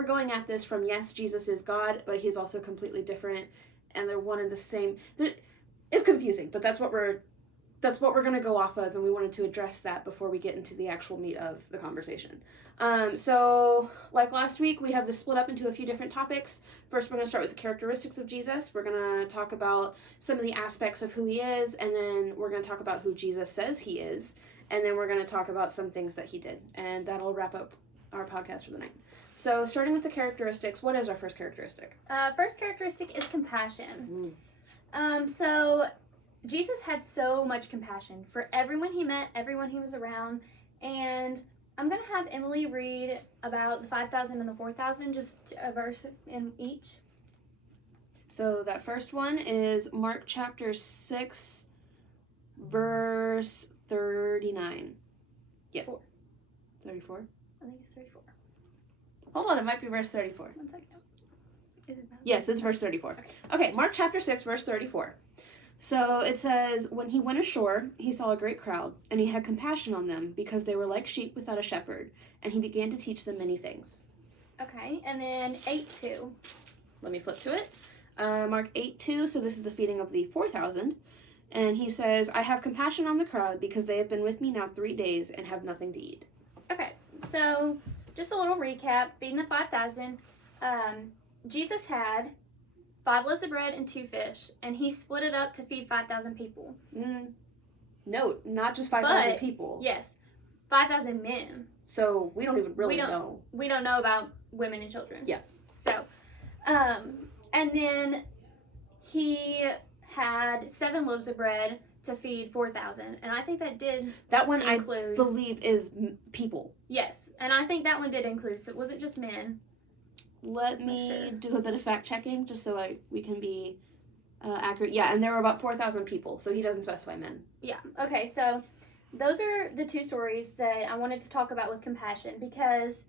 we're going at this from, yes, Jesus is God, but he's also completely different, and they're one and the same. It's confusing, but that's what we're going to go off of, and we wanted to address that before we get into the actual meat of the conversation. So, like last week, we have this split up into a few different topics. First, we're going to start with the characteristics of Jesus. We're going to talk about some of the aspects of who he is, and then we're going to talk about who Jesus says he is, and then we're going to talk about some things that he did, and that'll wrap up our podcast for the night. So, starting with the characteristics, what is our first characteristic? First characteristic is compassion. So Jesus had so much compassion for everyone he met, everyone he was around, and I'm going to have Emily read about the 5,000 and the 4,000, just a verse in each. So that first one is Mark chapter 6, verse 39. Yes. 34? I think it's 34. Hold on, it might be verse 34. 1 second. Is it that? Yes, it's verse 34. Okay, Mark chapter 6, verse 34. So it says, when he went ashore, he saw a great crowd, and he had compassion on them, because they were like sheep without a shepherd, and he began to teach them many things. Okay, and then 8:2. Let me flip to it. Mark 8:2, so this is the feeding of the 4,000. And he says, I have compassion on the crowd, because they have been with me now 3 days and have nothing to eat. Okay, so just a little recap. Feeding the 5,000. Jesus had 5 loaves of bread and 2 fish, and he split it up to feed 5,000 people. No, not just 5,000 people. Yes, 5,000 men. So we don't even really know. We don't know about women and children. Yeah. So, and then he had 7 loaves of bread to feed 4,000, and I think that did one include, I believe is people. Yes, and I think that one did include, so it wasn't just men. Let me do a bit of fact checking just so we can be accurate. Yeah, and there were about 4,000 people, so he doesn't specify men. Yeah, okay, so those are the 2 stories that I wanted to talk about with compassion, because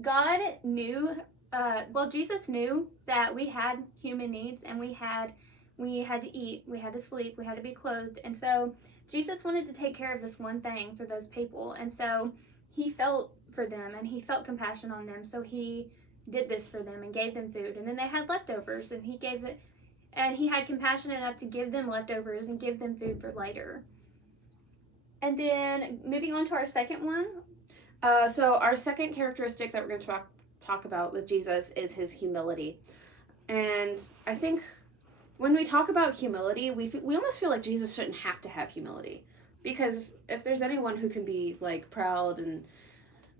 God knew, Jesus knew that we had human needs, and we had to eat, we had to sleep, we had to be clothed, and so Jesus wanted to take care of this one thing for those people, and so he felt for them, and he felt compassion on them, so he did this for them and gave them food, and then they had leftovers, and he had compassion enough to give them leftovers and give them food for later. And then moving on to our second one. So our second characteristic that we're going to talk about with Jesus is his humility. And I think when we talk about humility, we almost feel like Jesus shouldn't have to have humility, because if there's anyone who can be like proud and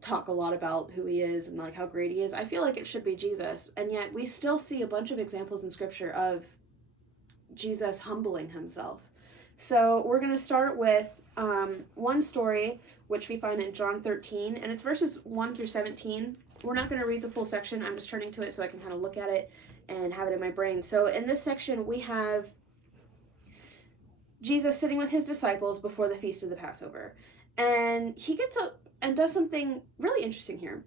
talk a lot about who he is and like how great he is, I feel like it should be Jesus. And yet we still see a bunch of examples in scripture of Jesus humbling himself. So we're going to start with one story which we find in John 13, and it's verses 1 through 17. We're not going to read the full section. I'm just turning to it so I can kind of look at it and have it in my brain. So in this section we have Jesus sitting with his disciples before the feast of the Passover, and he gets up and does something really interesting here.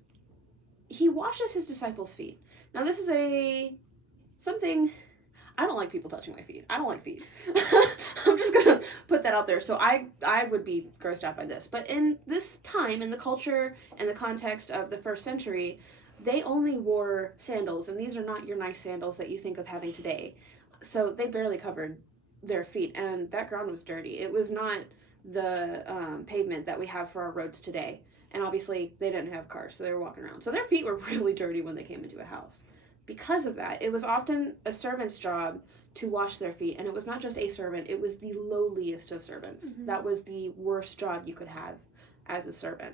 He washes his disciples' feet. Now this is something, I don't like people touching my feet. I don't like feet. I'm just gonna put that out there. So I would be grossed out by this. But in this time, in the culture and the context of the first century, they only wore sandals, and these are not your nice sandals that you think of having today. So they barely covered their feet, and that ground was dirty. It was not the pavement that we have for our roads today, and obviously they didn't have cars, so they were walking around, so their feet were really dirty when they came into a house. Because of that, it was often a servant's job to wash their feet, and it was not just a servant, it was the lowliest of servants. Mm-hmm. That was the worst job you could have as a servant.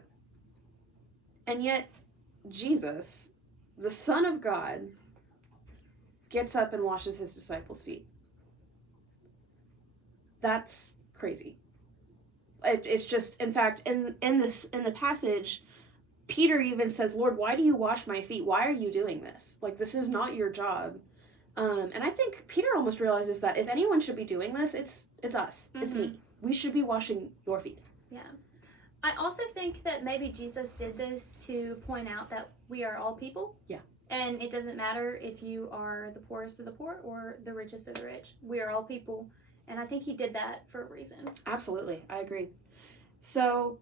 And yet Jesus, the Son of God, gets up and washes his disciples' feet. That's crazy. It's just, in fact, in the passage, Peter even says, Lord, why do you wash my feet? Why are you doing this? Like, this is not your job. And I think Peter almost realizes that if anyone should be doing this, it's us. Mm-hmm. It's me. We should be washing your feet. Yeah. I also think that maybe Jesus did this to point out that we are all people. Yeah. And it doesn't matter if you are the poorest of the poor or the richest of the rich. We are all people. And I think he did that for a reason. Absolutely. I agree. So,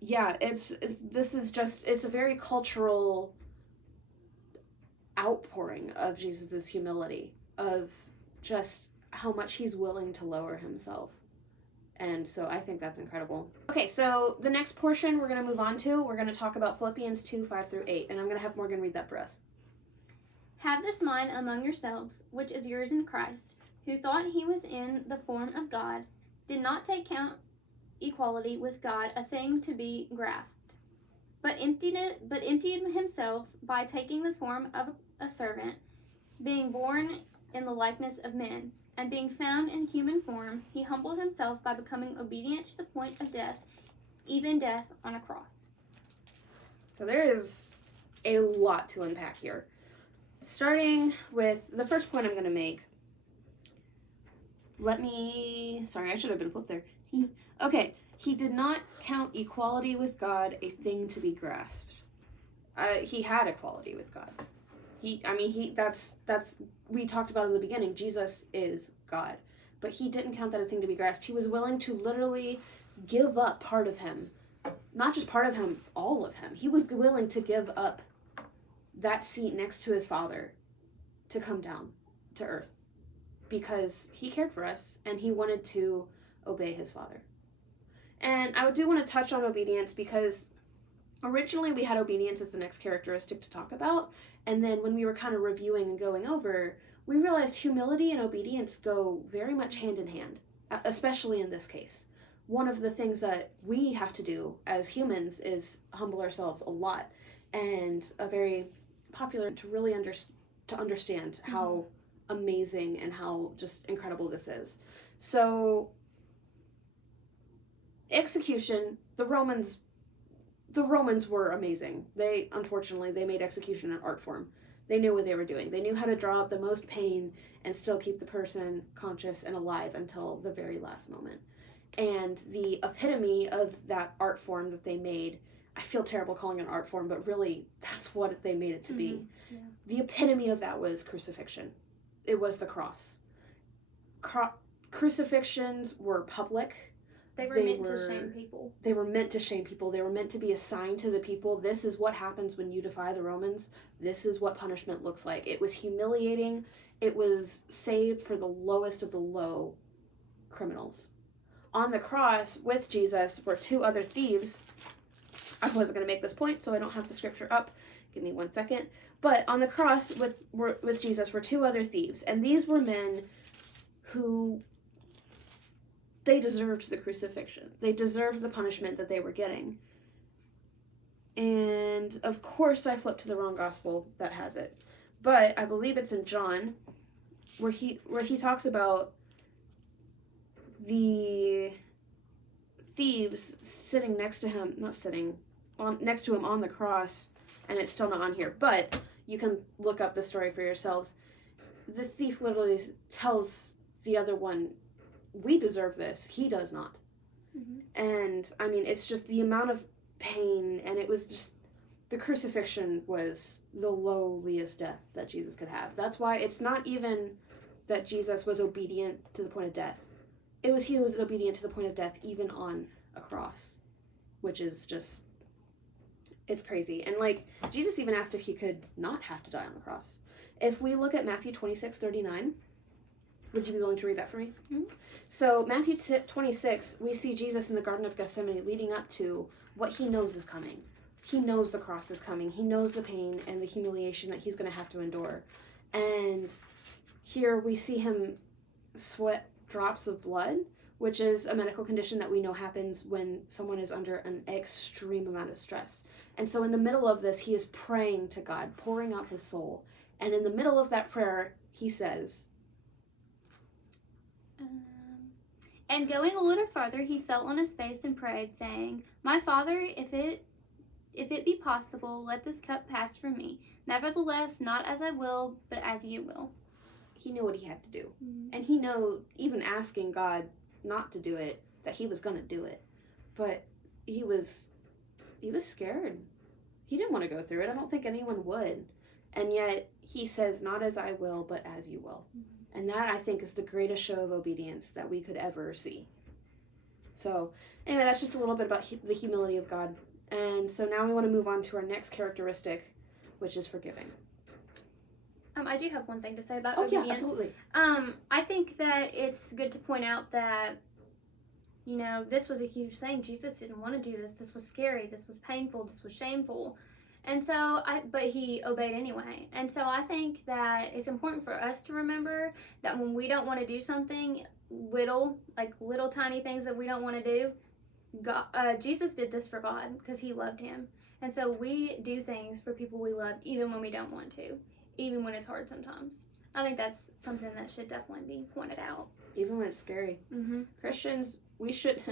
yeah, it's a very cultural outpouring of Jesus's humility, of just how much he's willing to lower himself. And so I think that's incredible. Okay, so the next portion we're going to move on to, we're going to talk about Philippians 2, 5 through 8. And I'm going to have Morgan read that for us. Have this mind among yourselves, which is yours in Christ, who thought he was in the form of God, did not take count equality with God a thing to be grasped, but emptied himself by taking the form of a servant, being born in the likeness of men. And being found in human form, he humbled himself by becoming obedient to the point of death, even death on a cross. So there is a lot to unpack here. Starting with the first point I'm going to make. Sorry, I should have been flipped there. Okay, he did not count equality with God a thing to be grasped. He had equality with God. That's we talked about in the beginning. Jesus is God, but he didn't count that a thing to be grasped. He was willing to literally give up part of him, not just part of him, all of him. He was willing to give up that seat next to his Father to come down to earth because he cared for us and he wanted to obey his Father. And I do want to touch on obedience because originally we had obedience as the next characteristic to talk about, and then when we were kind of reviewing and going over, we realized humility and obedience go very much hand in hand, especially in this case. One of the things that we have to do as humans is humble ourselves a lot, and a very popular to really understand how amazing and how just incredible this is. So, execution, the Romans were amazing. Unfortunately, they made execution an art form. They knew what they were doing. They knew how to draw out the most pain and still keep the person conscious and alive until the very last moment. And the epitome of that art form that they made, I feel terrible calling it an art form, but really that's what they made it to be. Yeah. The epitome of that was crucifixion. It was the cross. Crucifixions were public. They were meant to shame people. They were meant to shame people. They were meant to be a sign to the people. This is what happens when you defy the Romans. This is what punishment looks like. It was humiliating. It was saved for the lowest of the low criminals. On the cross with Jesus were two other thieves. I wasn't going to make this point, so I don't have the scripture up. Give me 1 second. But on the cross with Jesus were two other thieves. And these were men who... they deserved the crucifixion. They deserved the punishment that they were getting. And, of course, I flipped to the wrong gospel that has it. But I believe it's in John, where he talks about the thieves sitting next to him, next to him on the cross, and it's still not on here. But you can look up the story for yourselves. The thief literally tells the other one, we deserve this. He does not. Mm-hmm. And, I mean, it's just the amount of pain, and it was just, the crucifixion was the lowliest death that Jesus could have. That's why it's not even that Jesus was obedient to the point of death. It was he was obedient to the point of death even on a cross, which is just, it's crazy. And, like, Jesus even asked if he could not have to die on the cross. If we look at Matthew 26:39, would you be willing to read that for me? Mm-hmm. So Matthew 26, we see Jesus in the Garden of Gethsemane leading up to what he knows is coming. He knows the cross is coming. He knows the pain and the humiliation that he's going to have to endure. And here we see him sweat drops of blood, which is a medical condition that we know happens when someone is under an extreme amount of stress. And so in the middle of this, he is praying to God, pouring out his soul. And in the middle of that prayer, he says... And going a little farther, he fell on his face and prayed, saying, My Father, if it be possible, let this cup pass from me. Nevertheless, not as I will, but as you will. He knew what he had to do. Mm-hmm. And he knew, even asking God not to do it, that he was going to do it. But he was scared. He didn't want to go through it. I don't think anyone would. And yet, he says, not as I will, but as you will. Mm-hmm. And that, I think, is the greatest show of obedience that we could ever see. So, anyway, that's just a little bit about the humility of God. And so now we want to move on to our next characteristic, which is forgiving. I do have one thing to say about Oh, obedience. yeah, absolutely. I think that it's good to point out that, you know, this was a huge thing. Jesus didn't want to do this. This was scary. This was painful. This was shameful. And so, but he obeyed anyway. And so I think that it's important for us to remember that when we don't want to do something, little tiny things that we don't want to do, God, Jesus did this for God because he loved him. And so we do things for people we love even when we don't want to, even when it's hard sometimes. I think that's something that should definitely be pointed out. Even when it's scary. Mm-hmm. Christians, we should,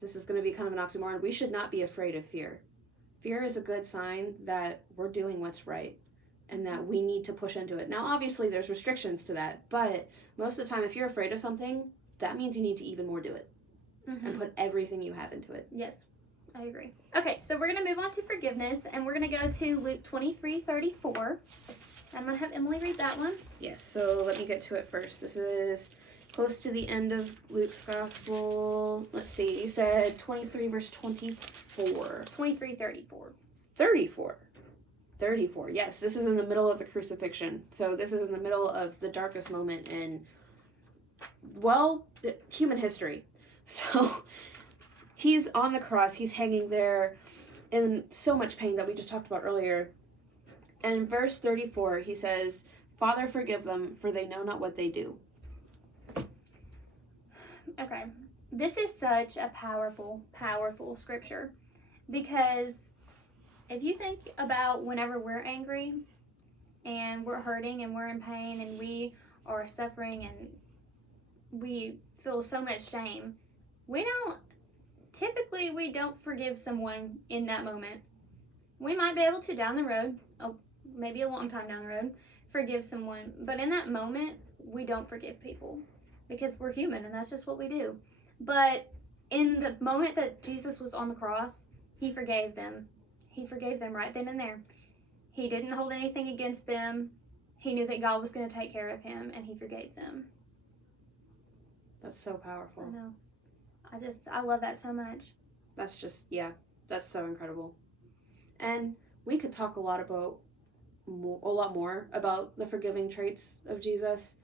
this is going to be kind of an oxymoron, we should not be afraid of fear. Fear is a good sign that we're doing what's right and that we need to push into it. Now, obviously, there's restrictions to that, but most of the time, if you're afraid of something, that means you need to even more do it and put everything you have into it. Yes, I agree. Okay, so we're going to move on to forgiveness, and we're going to go to Luke 23:34. I'm going to have Emily read that one. Yes, so let me get to it first. This is close to the end of Luke's gospel. Let's see, you said 23 verse 24. 23:34. 34. Yes, this is in the middle of the crucifixion. So this is in the middle of the darkest moment in, well, human history. So he's on the cross. He's hanging there in so much pain that we just talked about earlier. And in verse 34, he says, "Father, forgive them, for they know not what they do." Okay. This is such a powerful, powerful scripture because if you think about whenever we're angry and we're hurting and we're in pain and we are suffering and we feel so much shame, we don't forgive someone in that moment. We might be able to down the road, maybe a long time down the road, forgive someone, but in that moment, we don't forgive people because we're human and that's just what we do. But in the moment that Jesus was on the cross, he forgave them. He forgave them right then and there. He didn't hold anything against them. He knew that God was going to take care of him and he forgave them. That's so powerful. I know. I love that so much. That's just, yeah, that's so incredible. And we could talk a lot more about the forgiving traits of Jesus.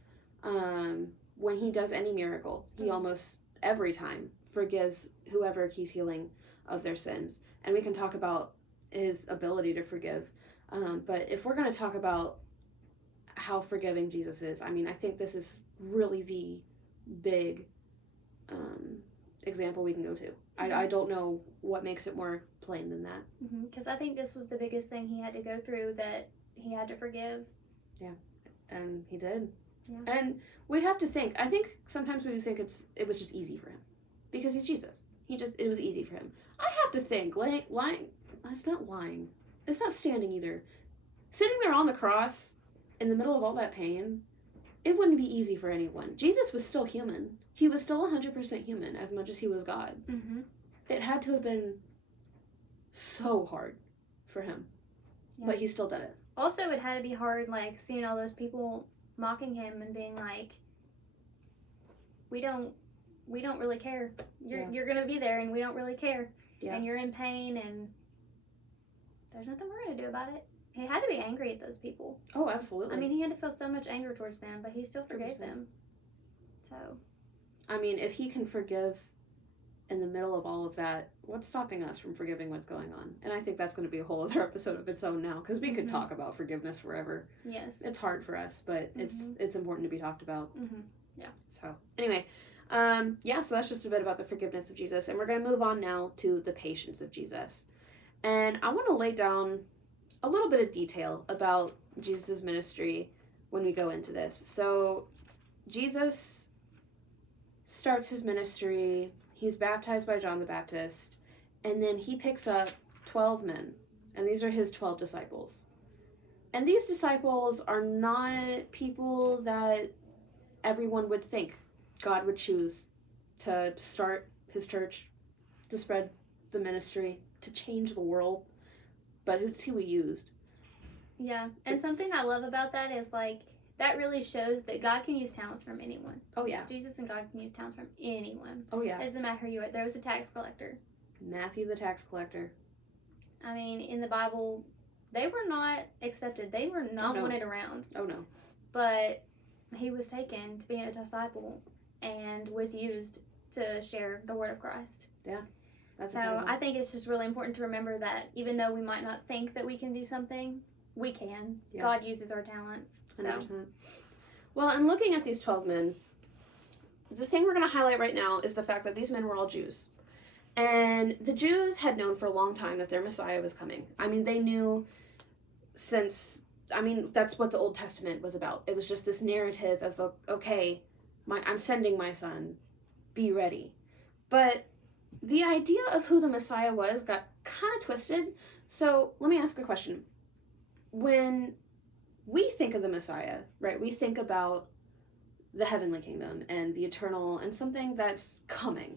When he does any miracle, he almost every time forgives whoever he's healing of their sins. And we can talk about his ability to forgive. But if we're going to talk about how forgiving Jesus is, I mean, I think this is really the big example we can go to. Mm-hmm. I don't know what makes it more plain than that. Because I think this was the biggest thing he had to go through, that he had to forgive. Yeah, and he did. Yeah. And we have to think. I think sometimes we think it was just easy for him because he's Jesus. It was easy for him. I have to think lying. It's not lying. It's not standing either. Sitting there on the cross in the middle of all that pain, it wouldn't be easy for anyone. Jesus was still human. He was still 100% human as much as he was God. Mm-hmm. It had to have been so hard for him, but he still did it. Also, it had to be hard, like, seeing all those people mocking him and being like, we don't really care. You're gonna be there and we don't really care. Yeah. And you're in pain and there's nothing we're gonna do about it. He had to be angry at those people. Oh, absolutely. I mean, he had to feel so much anger towards them, but he still forgave 100%. them. So, I mean, if he can forgive in the middle of all of that, what's stopping us from forgiving what's going on? And I think that's going to be a whole other episode of its own now, because we could talk about forgiveness forever. yes. It's hard for us, but it's important to be talked about. Mm-hmm. Yeah. So anyway, so that's just a bit about the forgiveness of Jesus, and we're going to move on now to the patience of Jesus. And I want to lay down a little bit of detail about Jesus' ministry when we go into this. So Jesus starts his ministry. He's baptized by John the Baptist, and then he picks up 12 men, and these are his 12 disciples. And these disciples are not people that everyone would think God would choose to start his church, to spread the ministry, to change the world, but it's who he used. Yeah, and something I love about that is, like, that really shows that God can use talents from anyone. Oh, yeah. Jesus and God can use talents from anyone. Oh, yeah. It doesn't matter who you are. There was a tax collector. Matthew the tax collector. I mean, in the Bible, they were not accepted. They were not no. wanted around. Oh, no. But he was taken to be a disciple and was used to share the word of Christ. Yeah. That's So incredible. I think it's just really important to remember that even though we might not think that we can do something, we can. Yeah. God uses our talents. So 100%. Well, and looking at these 12 men, the thing we're going to highlight right now is the fact that these men were all Jews. And the Jews had known for a long time that their Messiah was coming. I mean, they knew since, I mean, that's what the Old Testament was about. It was just this narrative of, okay, I'm sending my son, be ready. But the idea of who the Messiah was got kind of twisted. So let me ask a question. When we think of the Messiah, right, we think about the heavenly kingdom and the eternal and something that's coming.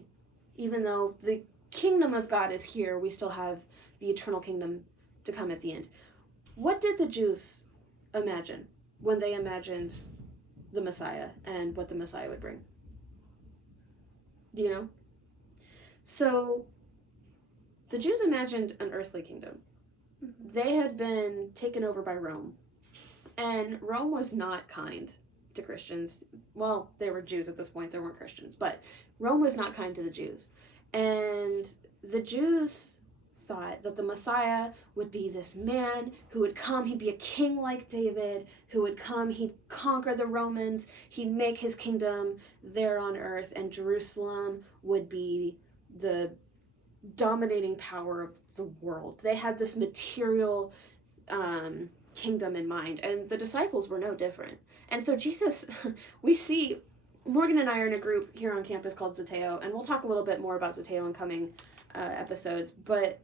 Even though the kingdom of God is here, we still have the eternal kingdom to come at the end. What did the Jews imagine when they imagined the Messiah and what the Messiah would bring? Do you know? So the Jews imagined an earthly kingdom. They had been taken over by Rome. And Rome was not kind to Christians. Well, they were Jews at this point, they weren't Christians, but Rome was not kind to the Jews. And the Jews thought that the Messiah would be this man who would come, he'd be a king like David, who would come, he'd conquer the Romans, he'd make his kingdom there on earth, and Jerusalem would be the dominating power of the world. They had this material kingdom in mind, and the disciples were no different. And so Jesus, we see, Morgan and I are in a group here on campus called Zeteo, and we'll talk a little bit more about Zeteo in coming episodes, but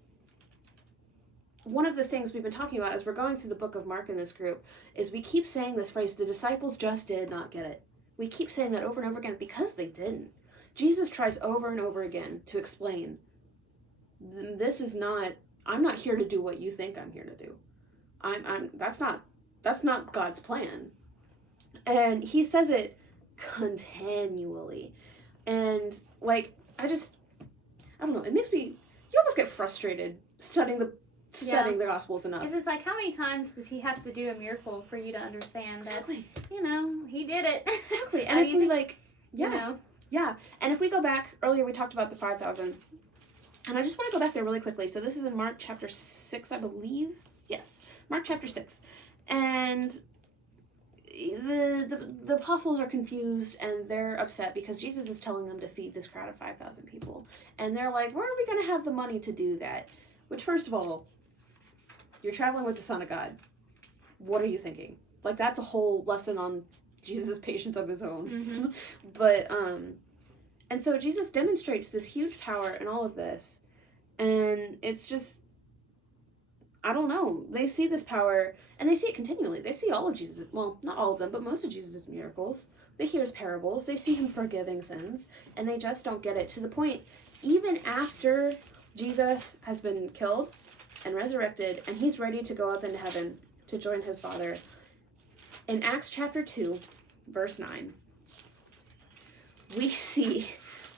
one of the things we've been talking about as we're going through the book of Mark in this group is we keep saying this phrase, the disciples just did not get it. We keep saying that over and over again because they didn't. Jesus tries over and over again to explain, this is not, I'm not here to do what you think I'm here to do. That's not God's plan. And he says it continually. And like, I don't know, it makes me, you almost get frustrated studying the Gospels enough. Because it's like, how many times does he have to do a miracle for you to understand Exactly. that, he did it. Exactly. And if we Yeah. Yeah. And if we go back, earlier we talked about the 5,000. And I just want to go back there really quickly. So this is in Mark chapter 6, I believe. Yes. Mark chapter 6. And the apostles are confused and they're upset because Jesus is telling them to feed this crowd of 5,000 people. And they're like, where are we going to have the money to do that? Which, first of all, you're traveling with the Son of God. What are you thinking? Like, that's a whole lesson on Jesus' patience of his own. Mm-hmm. But, and so Jesus demonstrates this huge power in all of this. And it's just, I don't know. They see this power, and they see it continually. They see all of Jesus, well, not all of them, but most of Jesus' miracles. They hear his parables. They see him forgiving sins, and they just don't get it. To the point, even after Jesus has been killed and resurrected, and he's ready to go up into heaven to join his Father, in Acts chapter 2, verse 9, we see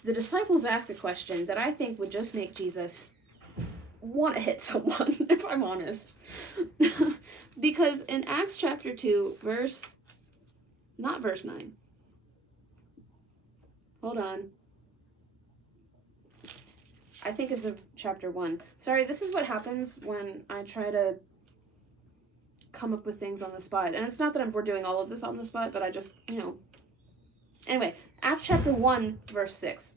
the disciples ask a question that I think would just make Jesus want to hit someone, if I'm honest. Because in Acts chapter 2, not verse 9. Hold on. I think it's chapter 1. Sorry, this is what happens when I try to come up with things on the spot. And it's not that we're doing all of this on the spot, but I just, Anyway, Acts chapter 1, verse 6.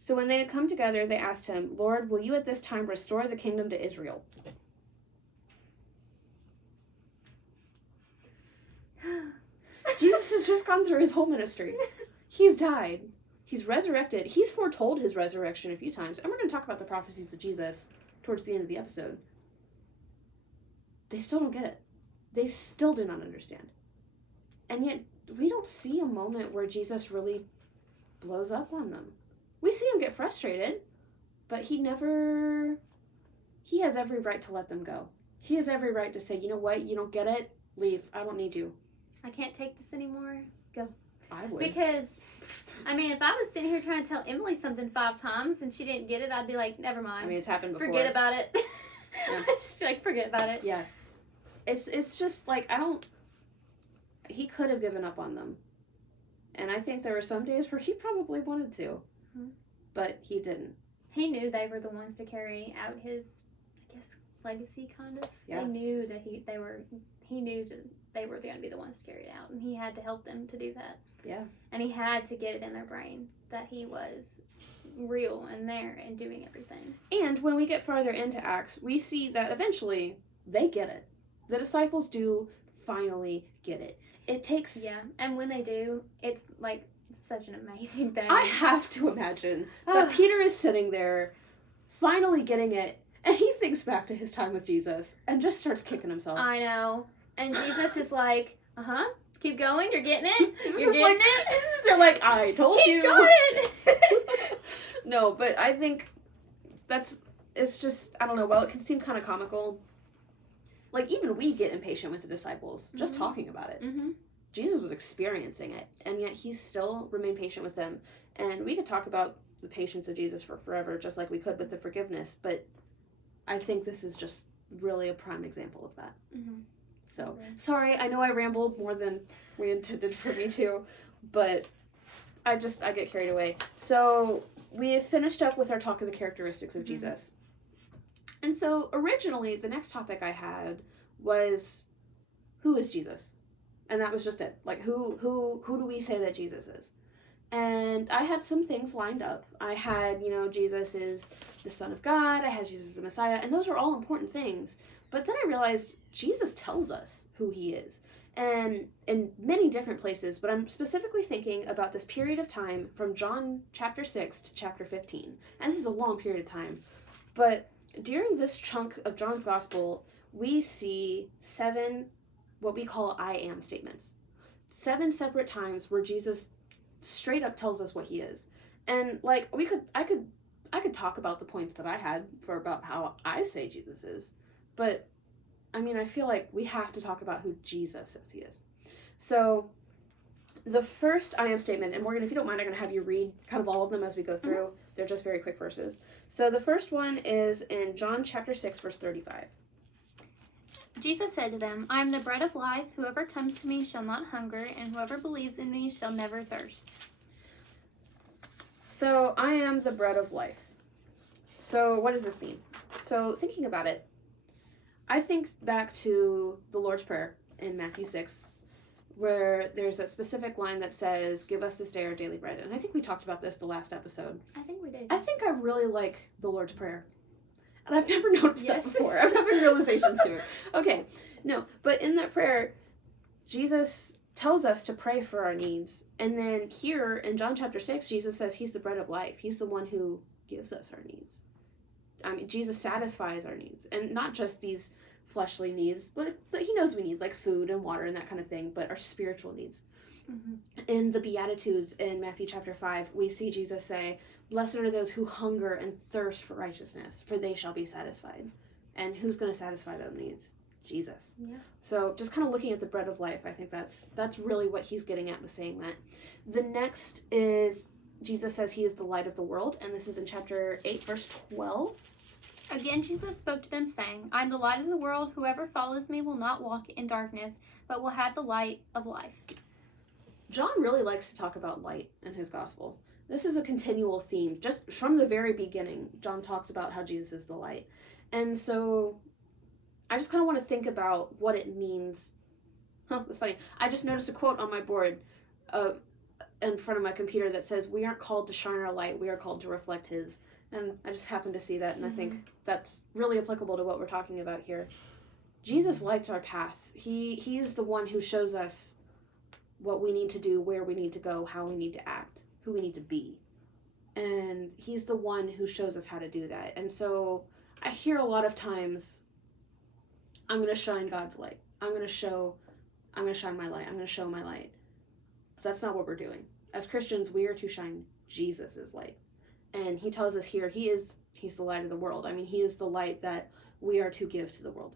So when they had come together, they asked him, Lord, will you at this time restore the kingdom to Israel? Jesus has just gone through his whole ministry. He's died. He's resurrected. He's foretold his resurrection a few times. And we're going to talk about the prophecies of Jesus towards the end of the episode. They still don't get it. They still do not understand. And yet, we don't see a moment where Jesus really blows up on them. We see him get frustrated, but he has every right to let them go. He has every right to say, you know what, you don't get it, leave, I don't need you. I can't take this anymore, go. I would. Because, if I was sitting here trying to tell Emily something 5 times and she didn't get it, I'd be like, never mind. It's happened before. Forget about it. Yeah. I'd just be like, forget about it. Yeah. it's just like, he could have given up on them. And I think there were some days where he probably wanted to, but he didn't. He knew they were the ones to carry out his, I guess, legacy, kind of. Yeah. They knew that he knew that they were going to be the ones to carry it out, and he had to help them to do that. Yeah. And he had to get it in their brain that he was real and there and doing everything. And when we get farther into Acts, we see that eventually they get it. The disciples do finally get it. It takes... Yeah, and when they do, it's like such an amazing thing. I have to imagine that Peter is sitting there, finally getting it, and he thinks back to his time with Jesus and just starts kicking himself. I know. And Jesus is like, keep going, you're getting it. You're getting like, it. They're like, I told Keep you. going. No, but I think it's just, I don't know, while it can seem kind of comical, like even we get impatient with the disciples, just talking about it. Mm-hmm. Jesus was experiencing it, and yet he still remained patient with them. And we could talk about the patience of Jesus for forever, just like we could with the forgiveness, but I think this is just really a prime example of that. Mm-hmm. So, sorry, I know I rambled more than we intended for me to, but I get carried away. So, we have finished up with our talk of the characteristics of Jesus. And so, originally, the next topic I had was, who is Jesus? And that was just it. Like, who do we say that Jesus is? And I had some things lined up. I had, Jesus is the Son of God. I had Jesus the Messiah. And those are all important things. But then I realized Jesus tells us who he is. And in many different places. But I'm specifically thinking about this period of time from John chapter 6 to chapter 15. And this is a long period of time. But during this chunk of John's gospel, we see 7 what we call I am statements. 7 separate times where Jesus straight up tells us what he is. And like I could talk about the points that I had for about how I say Jesus is. But I mean, I feel like we have to talk about who Jesus says he is. So the first I am statement, and Morgan, if you don't mind, I'm going to have you read kind of all of them as we go through. They're just very quick verses. So the first one is in John chapter 6, verse 35. Jesus said to them, I am the bread of life. Whoever comes to me shall not hunger, and whoever believes in me shall never thirst. So I am the bread of life. So what does this mean? So thinking about it, I think back to the Lord's Prayer in Matthew 6, where there's that specific line that says, give us this day our daily bread. And I think we talked about this the last episode. I think we did. I think I really like the Lord's Prayer. And I've never noticed that before. I'm having realizations here. Okay, no, but in that prayer, Jesus tells us to pray for our needs. And then here in John chapter 6, Jesus says he's the bread of life. He's the one who gives us our needs. I mean, Jesus satisfies our needs. And not just these fleshly needs, but he knows we need, like food and water and that kind of thing, but our spiritual needs. Mm-hmm. In the Beatitudes in Matthew chapter 5, we see Jesus say, blessed are those who hunger and thirst for righteousness, for they shall be satisfied. And who's going to satisfy those needs? Jesus. Yeah. So just kind of looking at the bread of life, I think that's really what he's getting at with saying that. The next is Jesus says he is the light of the world, and this is in chapter 8, verse 12. Again, Jesus spoke to them, saying, I am the light of the world. Whoever follows me will not walk in darkness, but will have the light of life. John really likes to talk about light in his gospel. This is a continual theme. Just from the very beginning, John talks about how Jesus is the light. And so I just kind of want to think about what it means. That's funny. I just noticed a quote on my board in front of my computer that says, we aren't called to shine our light, we are called to reflect his. And I just happened to see that, and I think that's really applicable to what we're talking about here. Jesus lights our path. He is the one who shows us what we need to do, where we need to go, how we need to act, who we need to be. And he's the one who shows us how to do that. And so I hear a lot of times, I'm going to shine God's light. I'm going to shine my light. I'm going to show my light. That's not what we're doing. As Christians, we are to shine Jesus' light. And he tells us here, he's the light of the world. I mean, he is the light that we are to give to the world.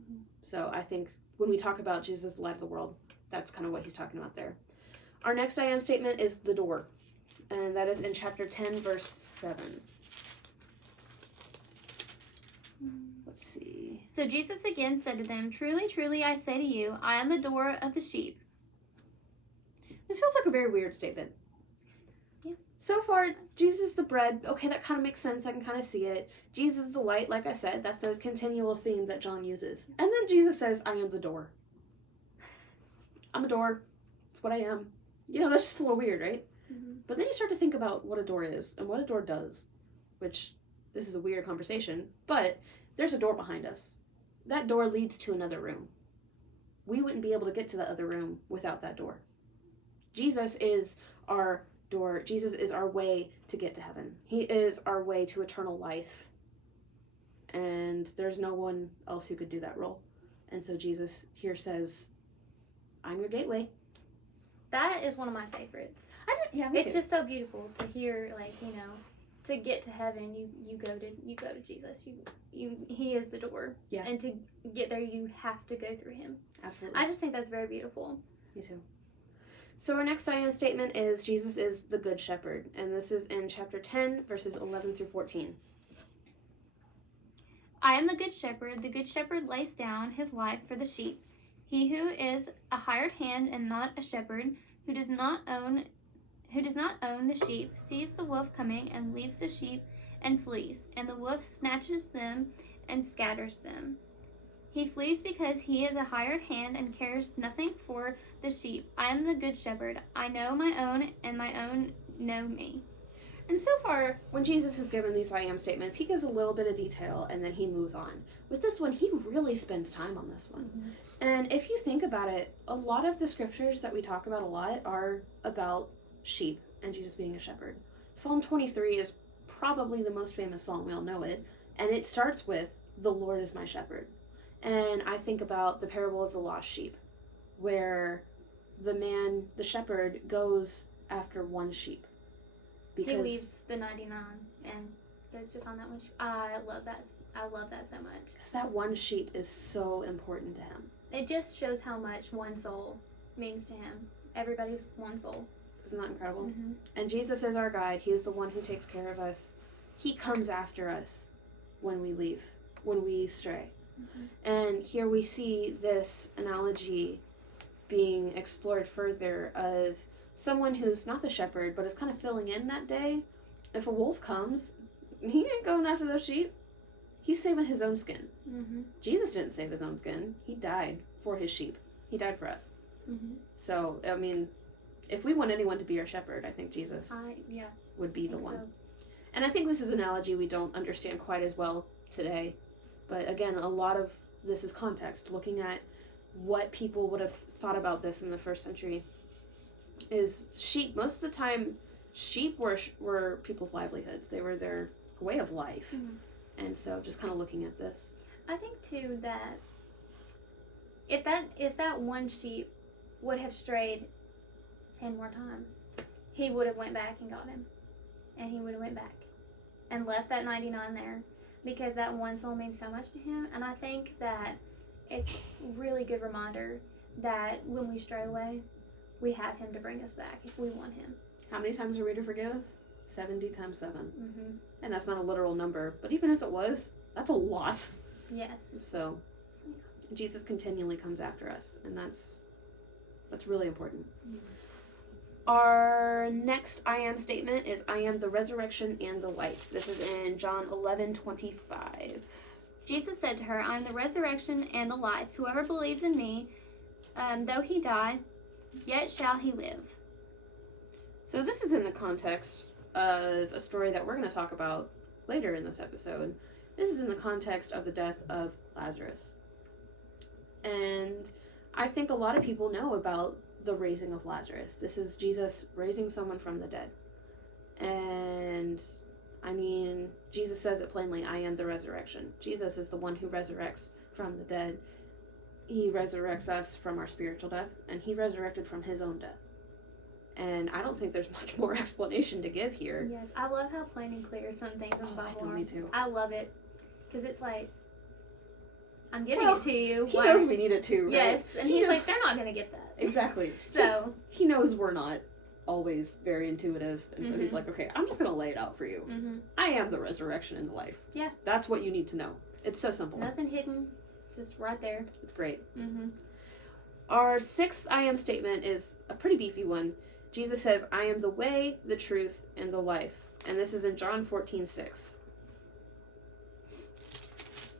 Mm-hmm. So I think when we talk about Jesus, the light of the world, that's kind of what he's talking about there. Our next I am statement is the door. And that is in chapter 10, verse 7. Let's see. So Jesus again said to them, "Truly, truly, I say to you, I am the door of the sheep." This feels like a very weird statement. Yeah. So far, Jesus is the bread. Okay, that kind of makes sense. I can kind of see it. Jesus is the light, like I said. That's a continual theme that John uses. And then Jesus says, I am the door. I'm a door. It's what I am. That's just a little weird, right? Mm-hmm. But then you start to think about what a door is and what a door does, which this is a weird conversation, but there's a door behind us. That door leads to another room. We wouldn't be able to get to the other room without that door. Jesus is our door. Jesus is our way to get to heaven. He is our way to eternal life. And there's no one else who could do that role. And so Jesus here says, I'm your gateway. That is one of my favorites. Me It's too. just so beautiful to hear, to get to heaven, you go to Jesus. He is the door. Yeah. And to get there, you have to go through him. Absolutely. I just think that's very beautiful. Me too. So our next I am statement is Jesus is the good shepherd. And this is in chapter 10, verses 11 through 14. I am the good shepherd. The good shepherd lays down his life for the sheep. He who is a hired hand and not a shepherd, who does not own the sheep, sees the wolf coming and leaves the sheep and flees, and the wolf snatches them and scatters them. He flees because he is a hired hand and cares nothing for the sheep. I am the good shepherd. I know my own, and my own know me. And so far, when Jesus has given these I am statements, he gives a little bit of detail and then he moves on. With this one, he really spends time on this one. Mm-hmm. And if you think about it, a lot of the scriptures that we talk about a lot are about sheep and Jesus being a shepherd. Psalm 23 is probably the most famous psalm. We all know it. And it starts with, the Lord is my shepherd. And I think about the parable of the lost sheep, where the shepherd, goes after one sheep. He leaves the 99 and goes to find that one sheep. I love that so much. Because that one sheep is so important to him. It just shows how much one soul means to him. Everybody's one soul. Isn't that incredible? Mm-hmm. And Jesus is our guide. He is the one who takes care of us. He comes after us when we leave, when we stray. Mm-hmm. And here we see this analogy being explored further of someone who's not the shepherd, but is kind of filling in that day. If a wolf comes, he ain't going after those sheep. He's saving his own skin. Mm-hmm. Jesus didn't save his own skin. He died for his sheep. He died for us. Mm-hmm. So, I mean, if we want anyone to be our shepherd, I think Jesus would be the one. So. And I think this is an analogy we don't understand quite as well today. But again, a lot of this is context. Looking at what people would have thought about this in the first century is sheep. Most of the time, sheep were people's livelihoods. They were their way of life. Mm-hmm. And so just kind of looking at this. I think too that if that one sheep would have strayed 10 more times, he would have went back and got him. And he would have went back and left that 99 there, because that one soul means so much to him. And I think that it's a really good reminder that when we stray away, we have him to bring us back if we want him. How many times are we to forgive? 70 times 7. Mm-hmm. And that's not a literal number, but even if it was, that's a lot. Yes. So Jesus continually comes after us, and that's really important. Mm-hmm. Our next I am statement is I am the resurrection and the life. This is in John 11:25. Jesus said to her, I am the resurrection and the life. Whoever believes in me, though he die, yet shall he live. So this is in the context of a story that we're going to talk about later in this episode. This is in the context of the death of Lazarus. And I think a lot of people know about the raising of Lazarus. This is Jesus raising someone from the dead. And I mean, Jesus says it plainly, I am the resurrection. Jesus is the one who resurrects from the dead. He resurrects us from our spiritual death, and he resurrected from his own death. And I don't think there's much more explanation to give here. Yes, I love how plain and clear some things in the Bible are. Me too. I love it. Because it's like, I'm giving it to you. He knows we need it too, right? Yes, and he's like, they're not going to get that. Exactly. So. He knows we're not always very intuitive, and so he's Mm-hmm. like, okay, I'm just going to lay it out for you. Mm-hmm. I am the resurrection and the life. Yeah. That's what you need to know. It's so simple. Nothing hidden, just right there. It's great. Mm-hmm. Our sixth I am statement is a pretty beefy one. Jesus says, I am the way, the truth, and the life. And this is in John 14:6.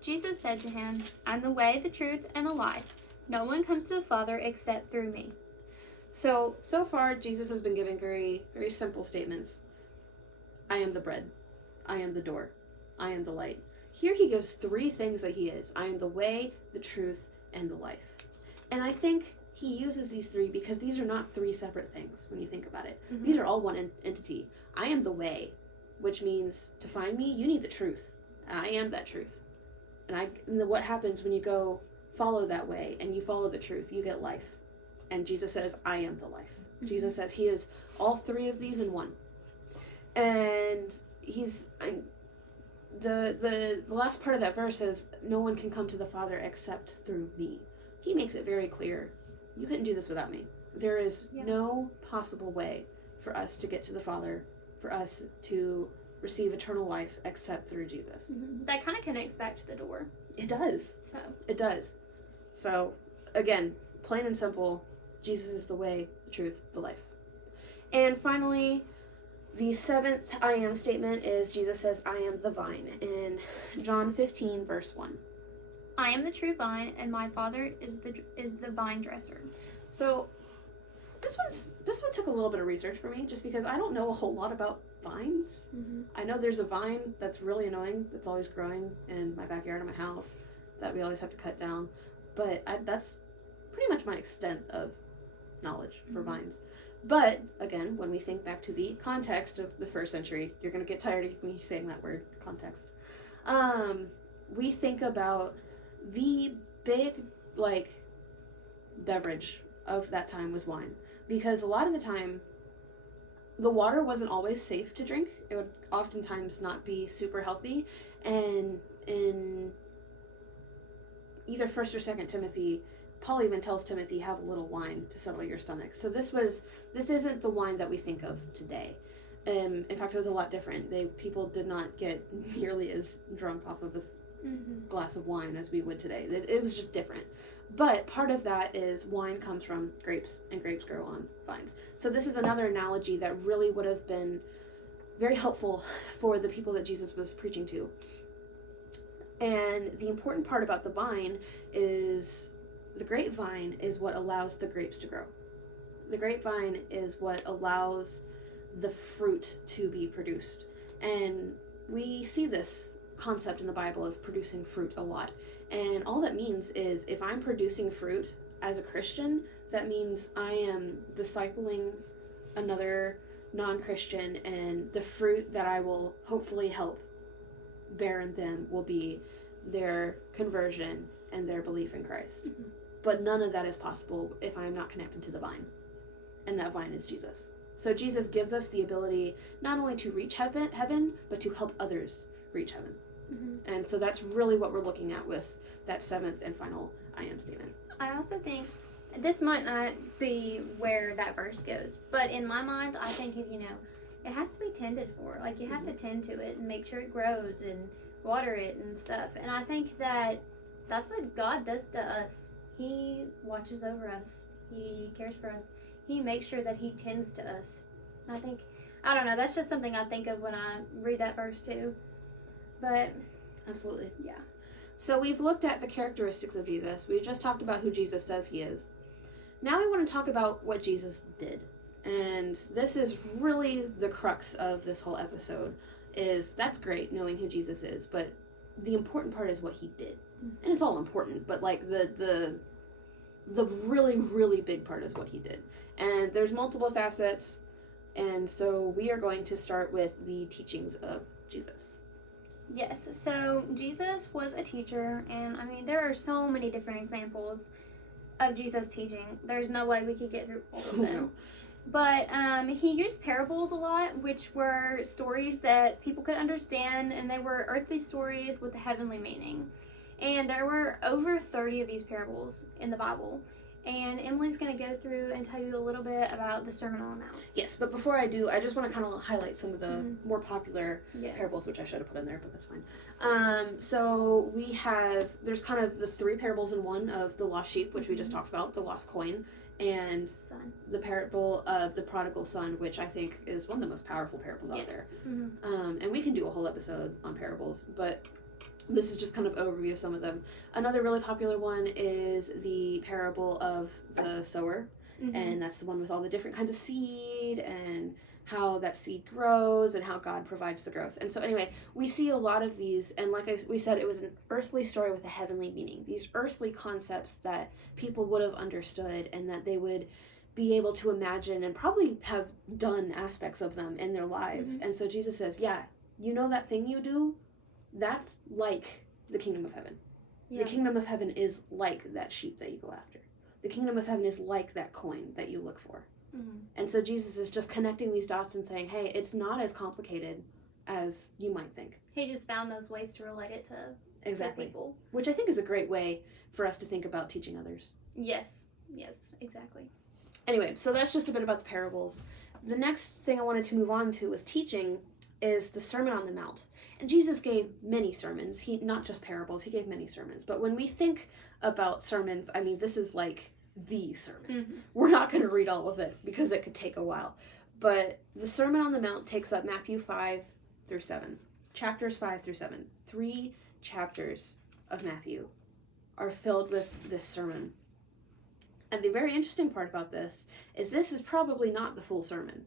Jesus said to him, I'm the way, the truth, and the life. No one comes to the Father except through me. So far, Jesus has been giving very, very simple statements. I am the bread. I am the door. I am the light. Here he gives three things that he is. I am the way, the truth, and the life. And I think he uses these three because these are not three separate things when you think about it. Mm-hmm. These are all one entity. I am the way, which means to find me, you need the truth. I am that truth. And what happens when you go follow that way and you follow the truth, you get life. And Jesus says, I am the life. Mm-hmm. Jesus says he is all three of these in one. And the last part of that verse says, no one can come to the Father except through me. He makes it very clear, you couldn't do this without me. There is no possible way for us to get to the Father, for us to receive eternal life except through Jesus. Mm-hmm. That kind of connects back to the door. It does. So. It does. So, again, plain and simple, Jesus is the way, the truth, the life. And finally, the seventh I am statement is Jesus says, I am the vine, in John 15, verse 1. I am the true vine, and my Father is the vine dresser. So, this one took a little bit of research for me, just because I don't know a whole lot about vines. Mm-hmm. I know there's a vine that's really annoying, that's always growing in my backyard of my house, that we always have to cut down. But that's pretty much my extent of knowledge for vines. But, again, when we think back to the context of the first century, you're going to get tired of me saying that word, context. We think about the big, beverage of that time was wine. Because a lot of the time, the water wasn't always safe to drink. It would oftentimes not be super healthy. And in either 1st or 2nd Timothy, Paul even tells Timothy, have a little wine to settle your stomach. So this isn't the wine that we think of today. In fact, it was a lot different. People did not get nearly as drunk off of a glass of wine as we would today. It was just different. But part of that is wine comes from grapes, and grapes grow on vines. So this is another analogy that really would have been very helpful for the people that Jesus was preaching to. And the important part about the vine is the grapevine is what allows the grapes to grow. The grapevine is what allows the fruit to be produced. And we see this concept in the Bible of producing fruit a lot. And all that means is if I'm producing fruit as a Christian, that means I am discipling another non-Christian, and the fruit that I will hopefully help bear in them will be their conversion and their belief in Christ. Mm-hmm. But none of that is possible if I am not connected to the vine. And that vine is Jesus. So Jesus gives us the ability not only to reach heaven, but to help others reach heaven. Mm-hmm. And so that's really what we're looking at with that seventh and final I am statement. I also think this might not be where that verse goes, but in my mind, I think if it has to be tended for. Like, you have to tend to it and make sure it grows and water it and stuff. And I think that's what God does to us. He watches over us. He cares for us. He makes sure that he tends to us. And I don't know, that's just something I think of when I read that verse too. But absolutely. Yeah. So we've looked at the characteristics of Jesus. We've just talked about who Jesus says he is. Now we want to talk about what Jesus did. And this is really the crux of this whole episode. That's great knowing who Jesus is, but the important part is what he did. Mm-hmm. And it's all important, but the really, really big part is what he did. And there's multiple facets, and so we are going to start with the teachings of Jesus. Yes, so Jesus was a teacher, and there are so many different examples of Jesus teaching. There's no way we could get through all of them. But he used parables a lot, which were stories that people could understand, and they were earthly stories with a heavenly meaning. And there were over 30 of these parables in the Bible. And Emily's going to go through and tell you a little bit about the Sermon on the Mount. Yes, but before I do, I just want to kind of highlight some of the Mhm. more popular Yes. parables, which I should have put in there, but that's fine. So we have, there's kind of the three parables in one of the lost sheep, which we just Mhm. talked about, the lost coin, and Son. the parable of the prodigal son, which I think is one of the most powerful parables out there. Mm-hmm. And we can do a whole episode on parables, but this is just kind of overview of some of them. Another really popular one is the parable of the sower, Mm-hmm. and that's the one with all the different kinds of seed and how that seed grows and how God provides the growth. And so anyway, we see a lot of these, and like we said, it was an earthly story with a heavenly meaning. These earthly concepts that people would have understood and that they would be able to imagine and probably have done aspects of them in their lives. Mhm. And so Jesus says, yeah, you know that thing you do? That's like the kingdom of heaven. Yeah. The kingdom of heaven is like that sheep that you go after. The kingdom of heaven is like that coin that you look for. Mm-hmm. And so Jesus is just connecting these dots and saying, hey, it's not as complicated as you might think. He just found those ways to relate it to Exactly. people. Which I think is a great way for us to think about teaching others. Yes, exactly. Anyway, so that's just a bit about the parables. The next thing I wanted to move on to with teaching is the Sermon on the Mount. And Jesus gave many sermons. He not just parables, he gave many sermons. But when we think about sermons, I mean, this is like the sermon. Mm-hmm. We're not going to read all of it because it could take a while. But the Sermon on the Mount takes up Matthew 5 through 7. Chapters 5 through 7. 3 chapters of Matthew are filled with this sermon. And the very interesting part about this is probably not the full sermon.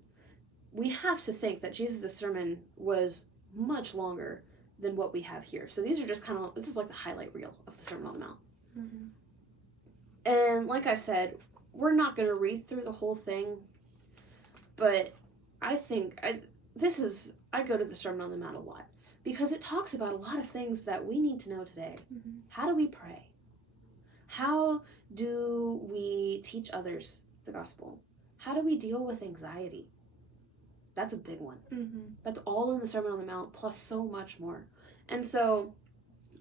We have to think that Jesus' sermon was much longer than what we have here. So these are just kind of, this is like the highlight reel of the Sermon on the Mount. Mm-hmm. And like I said, we're not going to read through the whole thing, but I think I go to the Sermon on the Mount a lot because it talks about a lot of things that we need to know today. Mm-hmm. How do we pray? How do we teach others the gospel? How do we deal with anxiety? That's a big one. Mm-hmm. That's all in the Sermon on the Mount, plus so much more. And so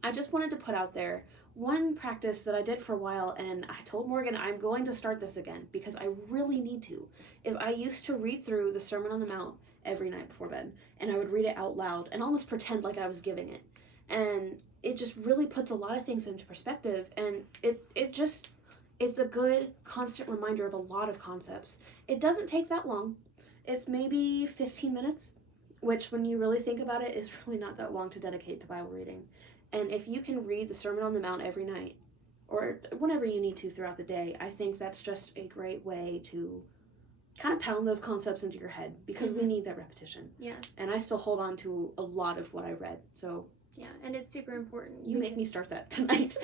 I just wanted to put out there one practice that I did for a while, and I told Morgan I'm going to start this again because I really need to, is I used to read through the Sermon on the Mount every night before bed, and I would read it out loud and almost pretend like I was giving it. And it just really puts a lot of things into perspective, and it's a good constant reminder of a lot of concepts. It doesn't take that long. It's maybe 15 minutes, which when you really think about it is really not that long to dedicate to Bible reading. And if you can read the Sermon on the Mount every night, or whenever you need to throughout the day, I think that's just a great way to kind of pound those concepts into your head because we need that repetition. Yeah. And I still hold on to a lot of what I read. So yeah, and it's super important. you make me start that tonight.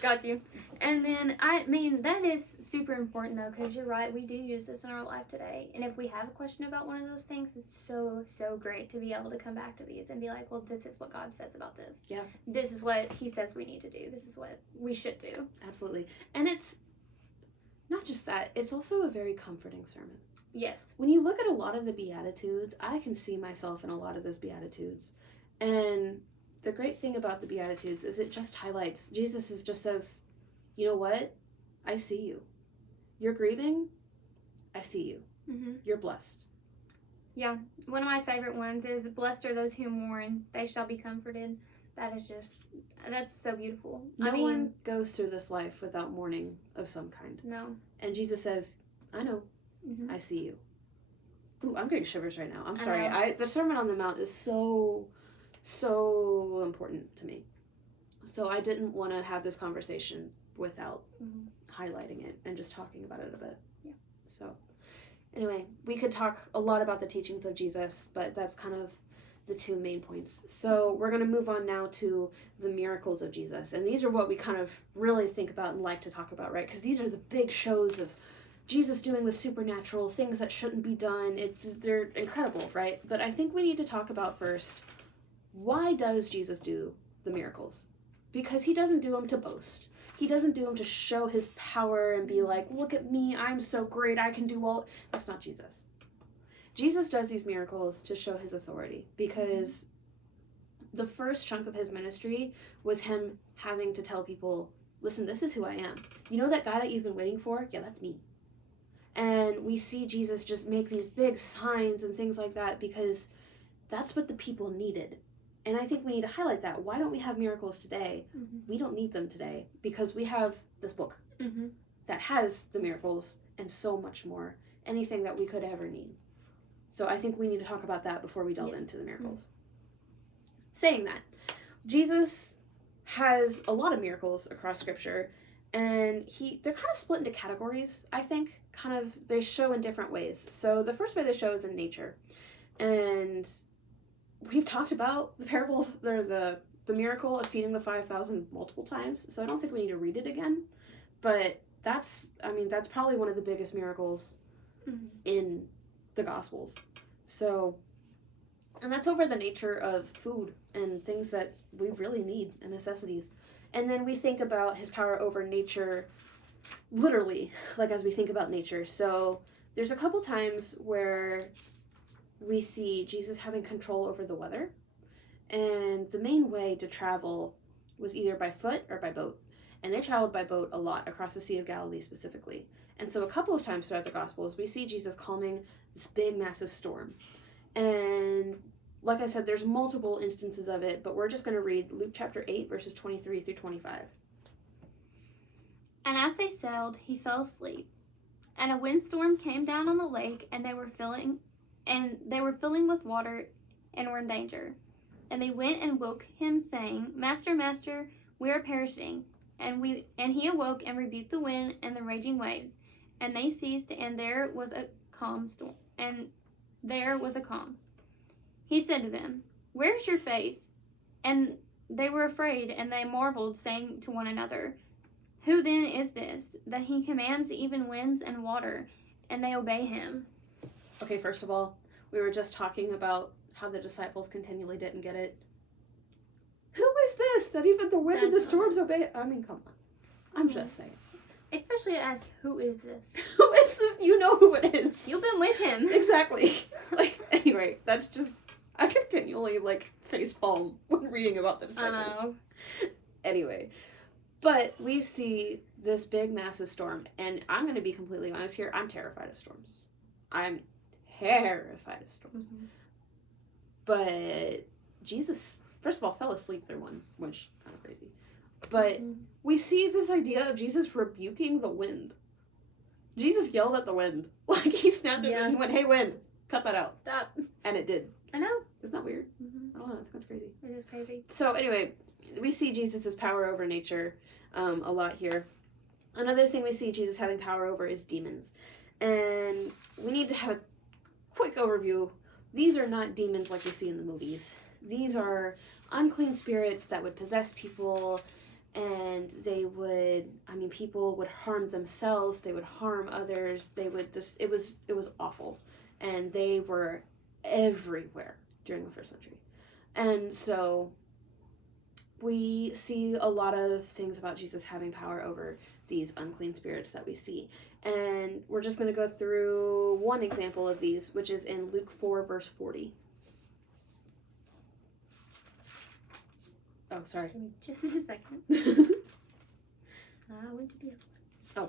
Got you. And then, I mean, that is super important, though, because you're right, we do use this in our life today. And if we have a question about one of those things, it's so, so great to be able to come back to these and be like, well, this is what God says about this. Yeah. This is what he says we need to do. This is what we should do. Absolutely. And it's not just that, it's also a very comforting sermon. Yes. When you look at a lot of the Beatitudes, I can see myself in a lot of those Beatitudes. And the great thing about the Beatitudes is it just highlights, just says, you know what? I see you. You're grieving. I see you. Mm-hmm. You're blessed. Yeah. One of my favorite ones is, blessed are those who mourn, they shall be comforted. That is just, that's so beautiful. No one goes through this life without mourning of some kind. No. And Jesus says, I know. Mm-hmm. I see you. Ooh, I'm getting shivers right now. I'm I sorry. know. The Sermon on the Mount is so important to me. So I didn't want to have this conversation without highlighting it and just talking about it a bit. Yeah. So anyway, we could talk a lot about the teachings of Jesus, but that's kind of the two main points. So we're going to move on now to the miracles of Jesus. And these are what we kind of really think about and like to talk about, right? Because these are the big shows of Jesus doing the supernatural, things that shouldn't be done. They're incredible, right? But I think we need to talk about first, why does Jesus do the miracles? Because he doesn't do them to boast. He doesn't do them to show his power and be like, look at me, I'm so great, I can do all. That's not Jesus. Jesus does these miracles to show his authority, because the first chunk of his ministry was him having to tell people, listen, this is who I am. You know that guy that you've been waiting for? Yeah, that's me. And we see Jesus just make these big signs and things like that because that's what the people needed. And I think we need to highlight that. Why don't we have miracles today? Mm-hmm. We don't need them today because we have this book Mm-hmm. that has the miracles and so much more. Anything that we could ever need. So I think we need to talk about that before we delve into the miracles. Mm-hmm. Saying that, Jesus has a lot of miracles across Scripture, and they're kind of split into categories, I think. They show in different ways. So the first way they show is in nature. And we've talked about the parable of the miracle of feeding the 5,000 multiple times, so I don't think we need to read it again. But that's probably one of the biggest miracles in the Gospels. So, and that's over the nature of food and things that we really need and necessities. And then we think about his power over nature, literally, like as we think about nature. So there's a couple times where we see Jesus having control over the weather. And the main way to travel was either by foot or by boat. And they traveled by boat a lot across the Sea of Galilee specifically. And so a couple of times throughout the Gospels, we see Jesus calming this big, massive storm. And like I said, there's multiple instances of it, but we're just going to read Luke chapter 8, verses 23 through 25. And as they sailed, he fell asleep. And a windstorm came down on the lake, and they were filling with water and were in danger. And they went and woke him, saying, Master, Master, we are perishing. And he awoke and rebuked the wind and the raging waves, and they ceased, and there was a calm storm. And there was a calm. He said to them, Where is your faith? And they were afraid, and they marveled, saying to one another, Who then is this, that he commands even winds and water, and they obey him? Okay, first of all, we were just talking about how the disciples continually didn't get it. Who is this that even the wind and the storms obey? I mean, come on. I'm just saying. Especially to ask, who is this? Who is this? You know who it is. You've been with him. Exactly. Anyway, that's just, I continually, facepalm when reading about the disciples. I know. Anyway, but we see this big, massive storm, and I'm going to be completely honest here, I'm terrified of storms. I'm terrified of storms. Mm-hmm. But Jesus, first of all, fell asleep through one, which kind of crazy. But we see this idea of Jesus rebuking the wind. Jesus yelled at the wind. He snapped at it and he went, Hey, wind, cut that out. Stop. And it did. I know. Isn't that weird? Mm-hmm. I don't know. I think that's crazy. It is crazy. So anyway, we see Jesus' power over nature a lot here. Another thing we see Jesus having power over is demons. And we need to have a quick overview. These are not demons like we see in the movies. These are unclean spirits that would possess people, and people would harm themselves, they would harm others, it was awful. And they were everywhere during the first century. And so we see a lot of things about Jesus having power over these unclean spirits that we see. And we're just going to go through one example of these, which is in Luke 4, verse 40. Oh, sorry. Give me just a second. I went to the other one. Oh.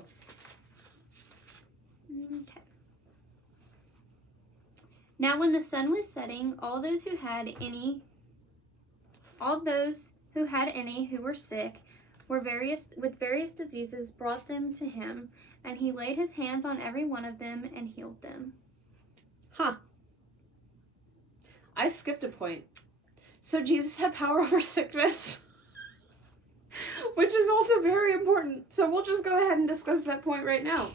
Okay. Now when the sun was setting, all those who had any who were sick with various diseases brought them to him, and he laid his hands on every one of them and healed them. Huh. I skipped a point. So Jesus had power over sickness, which is also very important. So we'll just go ahead and discuss that point right now.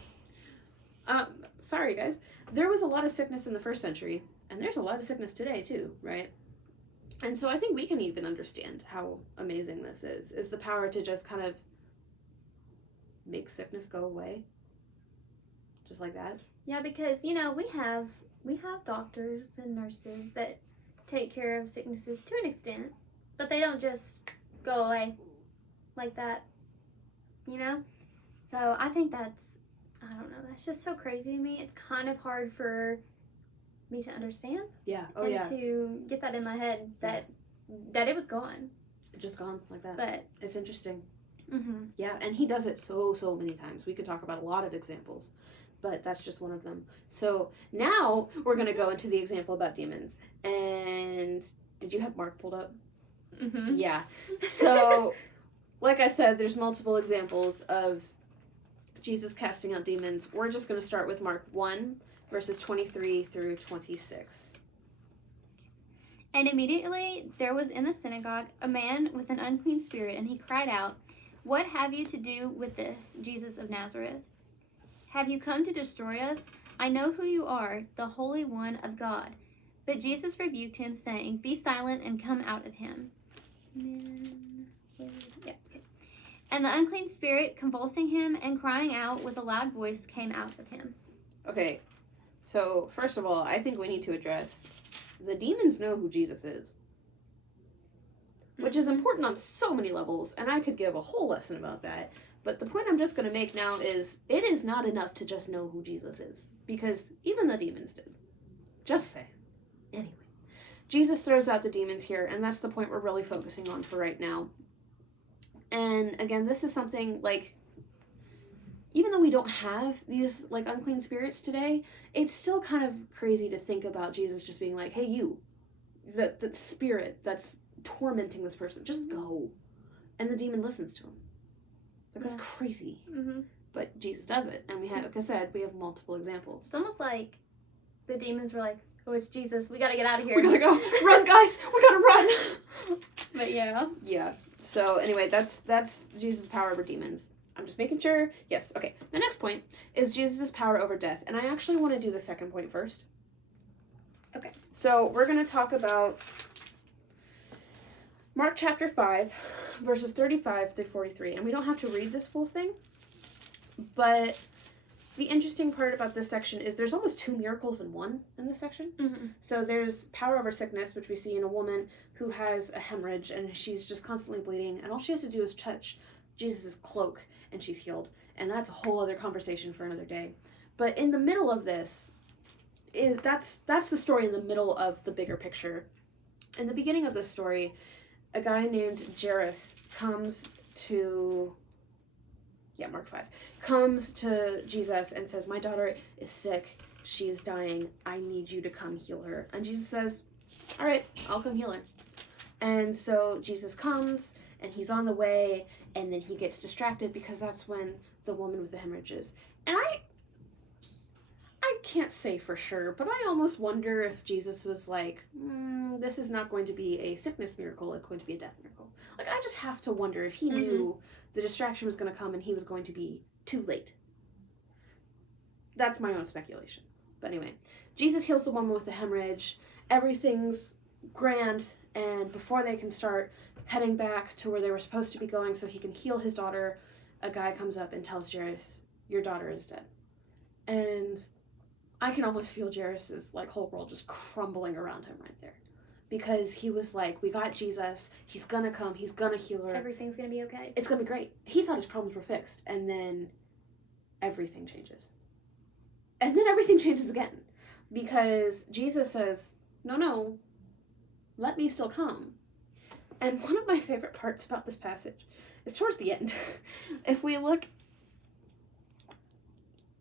Sorry guys. There was a lot of sickness in the first century, and there's a lot of sickness today too, right? And so I think we can even understand how amazing this is the power to just kind of make sickness go away. Just like that. Yeah, because, we have doctors and nurses that take care of sicknesses to an extent, but they don't just go away like that, So I think that's just so crazy to me. It's kind of hard for me to understand. Yeah. Oh, and yeah. to get that in my head that it was gone. Just gone like that. But it's interesting. Mm-hmm. Yeah, and he does it so many times. We could talk about a lot of examples, but that's just one of them. So now we're going to go into the example about demons. And did you have Mark pulled up? Mm-hmm. Yeah. So, like I said, there's multiple examples of Jesus casting out demons. We're just going to start with Mark 1, verses 23 through 26. And immediately there was in the synagogue a man with an unclean spirit, and he cried out, "What have you to do with this, Jesus of Nazareth? Have you come to destroy us? I know who you are, the Holy One of God." But Jesus rebuked him, saying, "Be silent and come out of him." And the unclean spirit, convulsing him and crying out with a loud voice, came out of him. Okay, so first of all, I think we need to address the demons know who Jesus is, which is important on so many levels, and I could give a whole lesson about that. But the point I'm just going to make now is it is not enough to just know who Jesus is, because even the demons did. Just saying. Anyway, Jesus throws out the demons here, and that's the point we're really focusing on for right now. And again, this is something like, even though we don't have these like unclean spirits today, it's still kind of crazy to think about Jesus just being like, "Hey, you, that spirit that's tormenting this person, just go," and the demon listens to him. Like, that's crazy. Mm-hmm. But Jesus does it, and we have, like I said, we have multiple examples. It's almost like the demons were like, "Oh, it's Jesus. We gotta get out of here. We gotta go. Run, guys. We gotta run." But yeah. Yeah. So anyway, that's Jesus' power over demons. I'm just making sure. Yes. Okay. The next point is Jesus' power over death, and I actually want to do the second point first. Okay. So we're gonna talk about Mark chapter 5, verses 35 through 43, and we don't have to read this full thing, but the interesting part about this section is there's almost 2 miracles in one in this section. Mm-hmm. So there's power over sickness, which we see in a woman who has a hemorrhage and she's just constantly bleeding, and all she has to do is touch Jesus' cloak and she's healed. And that's a whole other conversation for another day. But in the middle of this is that's the story in the middle of the bigger picture. In the beginning of this story, a guy named Jairus comes to Mark 5, comes to Jesus and says, "My daughter is sick. She is dying. I need you to come heal her." And Jesus says, "All right, I'll come heal her." And so Jesus comes, and he's on the way, and then he gets distracted because that's when the woman with the hemorrhage is. And I can't say for sure, but I almost wonder if Jesus was like, this is not going to be a sickness miracle, it's going to be a death miracle. Like, I just have to wonder if he knew the distraction was going to come and he was going to be too late. That's my own speculation. But anyway, Jesus heals the woman with the hemorrhage. Everything's grand, and before they can start heading back to where they were supposed to be going so he can heal his daughter, a guy comes up and tells Jairus, "Your daughter is dead." And I can almost feel Jairus' like whole world just crumbling around him right there. Because he was like, we got Jesus, he's gonna come, he's gonna heal her. Everything's gonna be okay. It's gonna be great. He thought his problems were fixed, and then everything changes. And then everything changes again. Because Jesus says, no, let me still come. And one of my favorite parts about this passage is towards the end. If we look,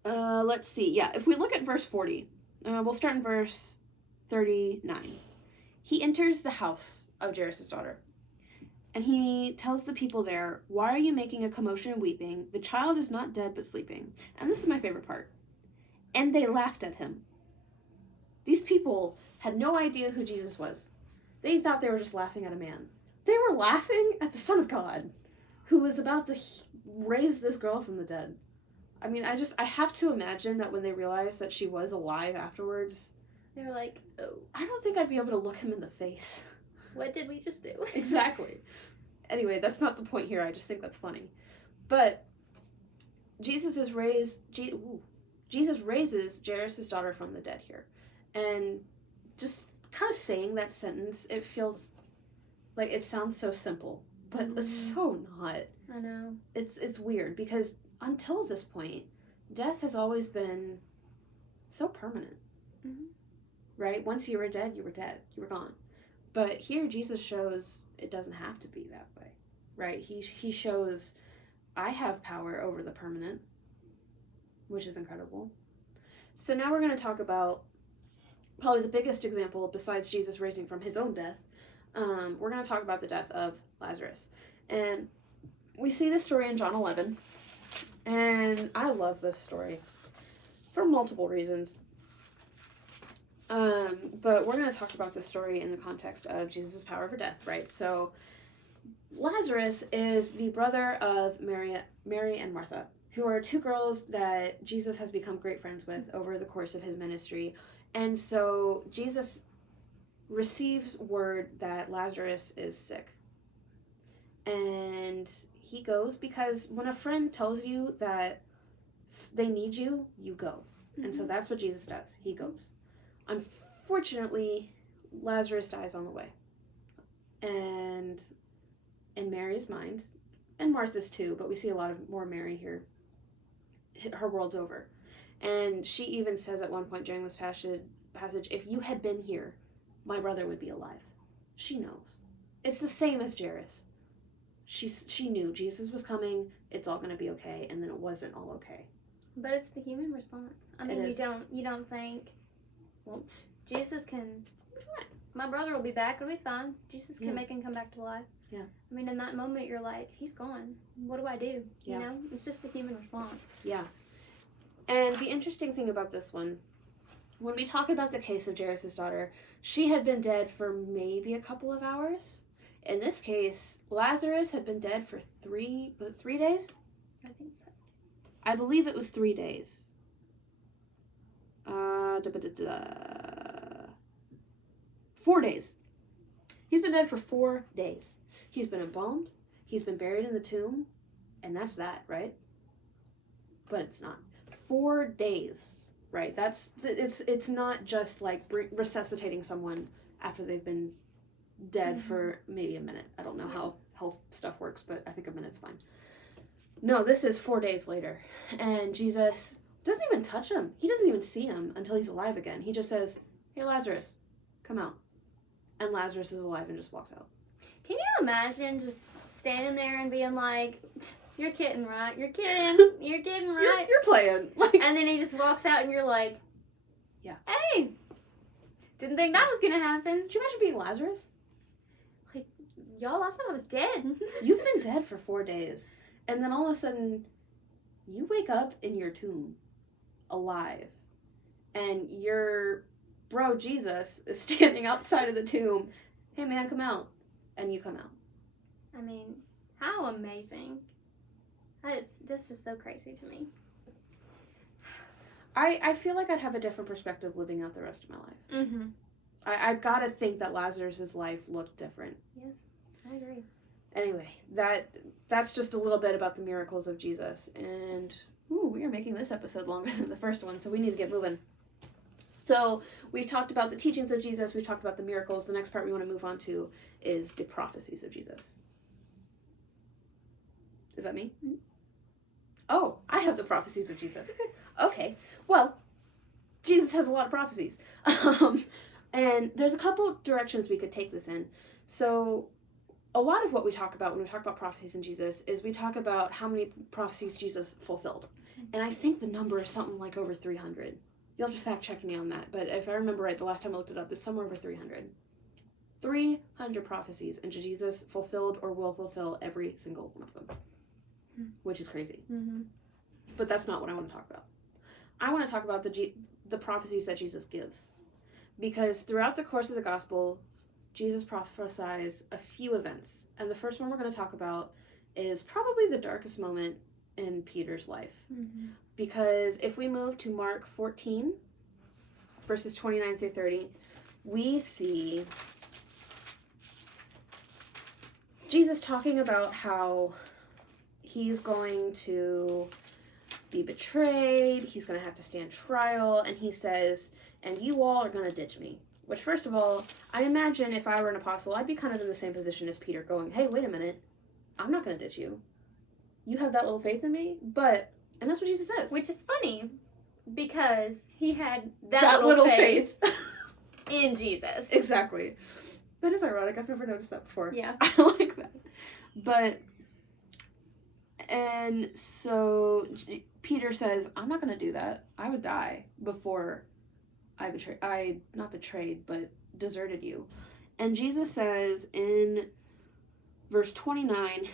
let's see. Yeah, if we look at verse 40, we'll start in verse 39. He enters the house of Jairus' daughter, and he tells the people there, "Why are you making a commotion and weeping? The child is not dead but sleeping." And this is my favorite part. And they laughed at him. These people had no idea who Jesus was. They thought they were just laughing at a man. They were laughing at the Son of God, who was about to raise this girl from the dead. I mean, I have to imagine that when they realized that she was alive afterwards, They were like, "Oh, I don't think I'd be able to look him in the face. what did we just do?" Exactly. Anyway, that's not the point here. I just think that's funny. But Jesus raises Jairus' daughter from the dead here. And just kind of saying that sentence, it feels like it sounds so simple, but it's so not. I know. It's weird because until this point, death has always been so permanent. Mm-hmm. Right? Once you were dead, you were dead. You were gone. But here Jesus shows it doesn't have to be that way. Right? He shows I have power over the permanent, which is incredible. So now we're going to talk about probably the biggest example besides Jesus raising from his own death. We're going to talk about the death of Lazarus. And we see this story in John 11. And I love this story for multiple reasons. But we're going to talk about this story in the context of Jesus' power over death, right? So Lazarus is the brother of Mary and Martha, who are two girls that Jesus has become great friends with over the course of his ministry. And so Jesus receives word that Lazarus is sick. And he goes because when a friend tells you that they need you, you go. Mm-hmm. And so that's what Jesus does. He goes. Unfortunately, Lazarus dies on the way. And in Mary's mind, and Martha's too, but we see a lot of more Mary here, her world's over. And she even says at one point during this passage, if you had been here, my brother would be alive. She knows. It's the same as Jairus. She knew Jesus was coming, it's all going to be okay, and then it wasn't all okay. But it's the human response. I mean, you don't think, well, Jesus can be fine. My brother will be back, it'll be fine. Jesus can make him come back to life. Yeah. I mean, in that moment, you're like, he's gone. What do I do? You know? It's just the human response. Yeah. And the interesting thing about this one, when we talk about the case of Jairus' daughter, she had been dead for maybe a couple of hours. In this case, Lazarus had been dead for 3 days? I think so. I believe it was 3 days. 4 days. He's been dead for 4 days. He's been embalmed. He's been buried in the tomb. And that's that, right? But it's not. 4 days, right? It's not just like resuscitating someone after they've been dead for maybe a minute. I don't know how health stuff works, but I think a minute's fine. No, this is 4 days later. And Jesus doesn't even touch him. He doesn't even see him until he's alive again. He just says, hey, Lazarus, come out. And Lazarus is alive and just walks out. Can you imagine just standing there and being like, you're kidding, right? You're kidding. You're kidding, right? You're playing. And then he just walks out and you're like, yeah. Hey, didn't think that was going to happen. Could you imagine being Lazarus? Like, y'all, I thought I was dead. You've been dead for 4 days. And then all of a sudden, you wake up in your tomb, alive. And your bro Jesus is standing outside of the tomb. Hey man, come out. And you come out. I mean, how amazing. This is so crazy to me. I feel like I'd have a different perspective living out the rest of my life. Mm-hmm. I've got to think that Lazarus' life looked different. Yes, I agree. Anyway, that's just a little bit about the miracles of Jesus. And we are making this episode longer than the first one, so we need to get moving. So we've talked about the teachings of Jesus. We've talked about the miracles. The next part we want to move on to is the prophecies of Jesus. Is that me? Mm-hmm. Oh, I have the prophecies of Jesus. Okay. Well, Jesus has a lot of prophecies. And there's a couple directions we could take this in. So a lot of what we talk about when we talk about prophecies in Jesus is we talk about how many prophecies Jesus fulfilled. And I think the number is something like over 300. You'll have to fact check me on that. But if I remember right, the last time I looked it up, it's somewhere over 300. 300 prophecies, and Jesus fulfilled or will fulfill every single one of them. Which is crazy. Mm-hmm. But that's not what I want to talk about. I want to talk about the prophecies that Jesus gives. Because throughout the course of the gospel, Jesus prophesies a few events. And the first one we're going to talk about is probably the darkest moment in Peter's life. Mm-hmm. Because if we move to Mark 14, verses 29 through 30, we see Jesus talking about how he's going to be betrayed, he's going to have to stand trial, and he says, and you all are going to ditch me. Which, first of all, I imagine if I were an apostle, I'd be kind of in the same position as Peter, going, hey, wait a minute, I'm not going to ditch you. You have that little faith in me? And that's what Jesus says. Which is funny, because he had that little faith in Jesus. Exactly. That is ironic. I've never noticed that before. Yeah. I like that. But And so Peter says, I'm not going to do that. I would die before not betrayed, but deserted you. And Jesus says in verse 29,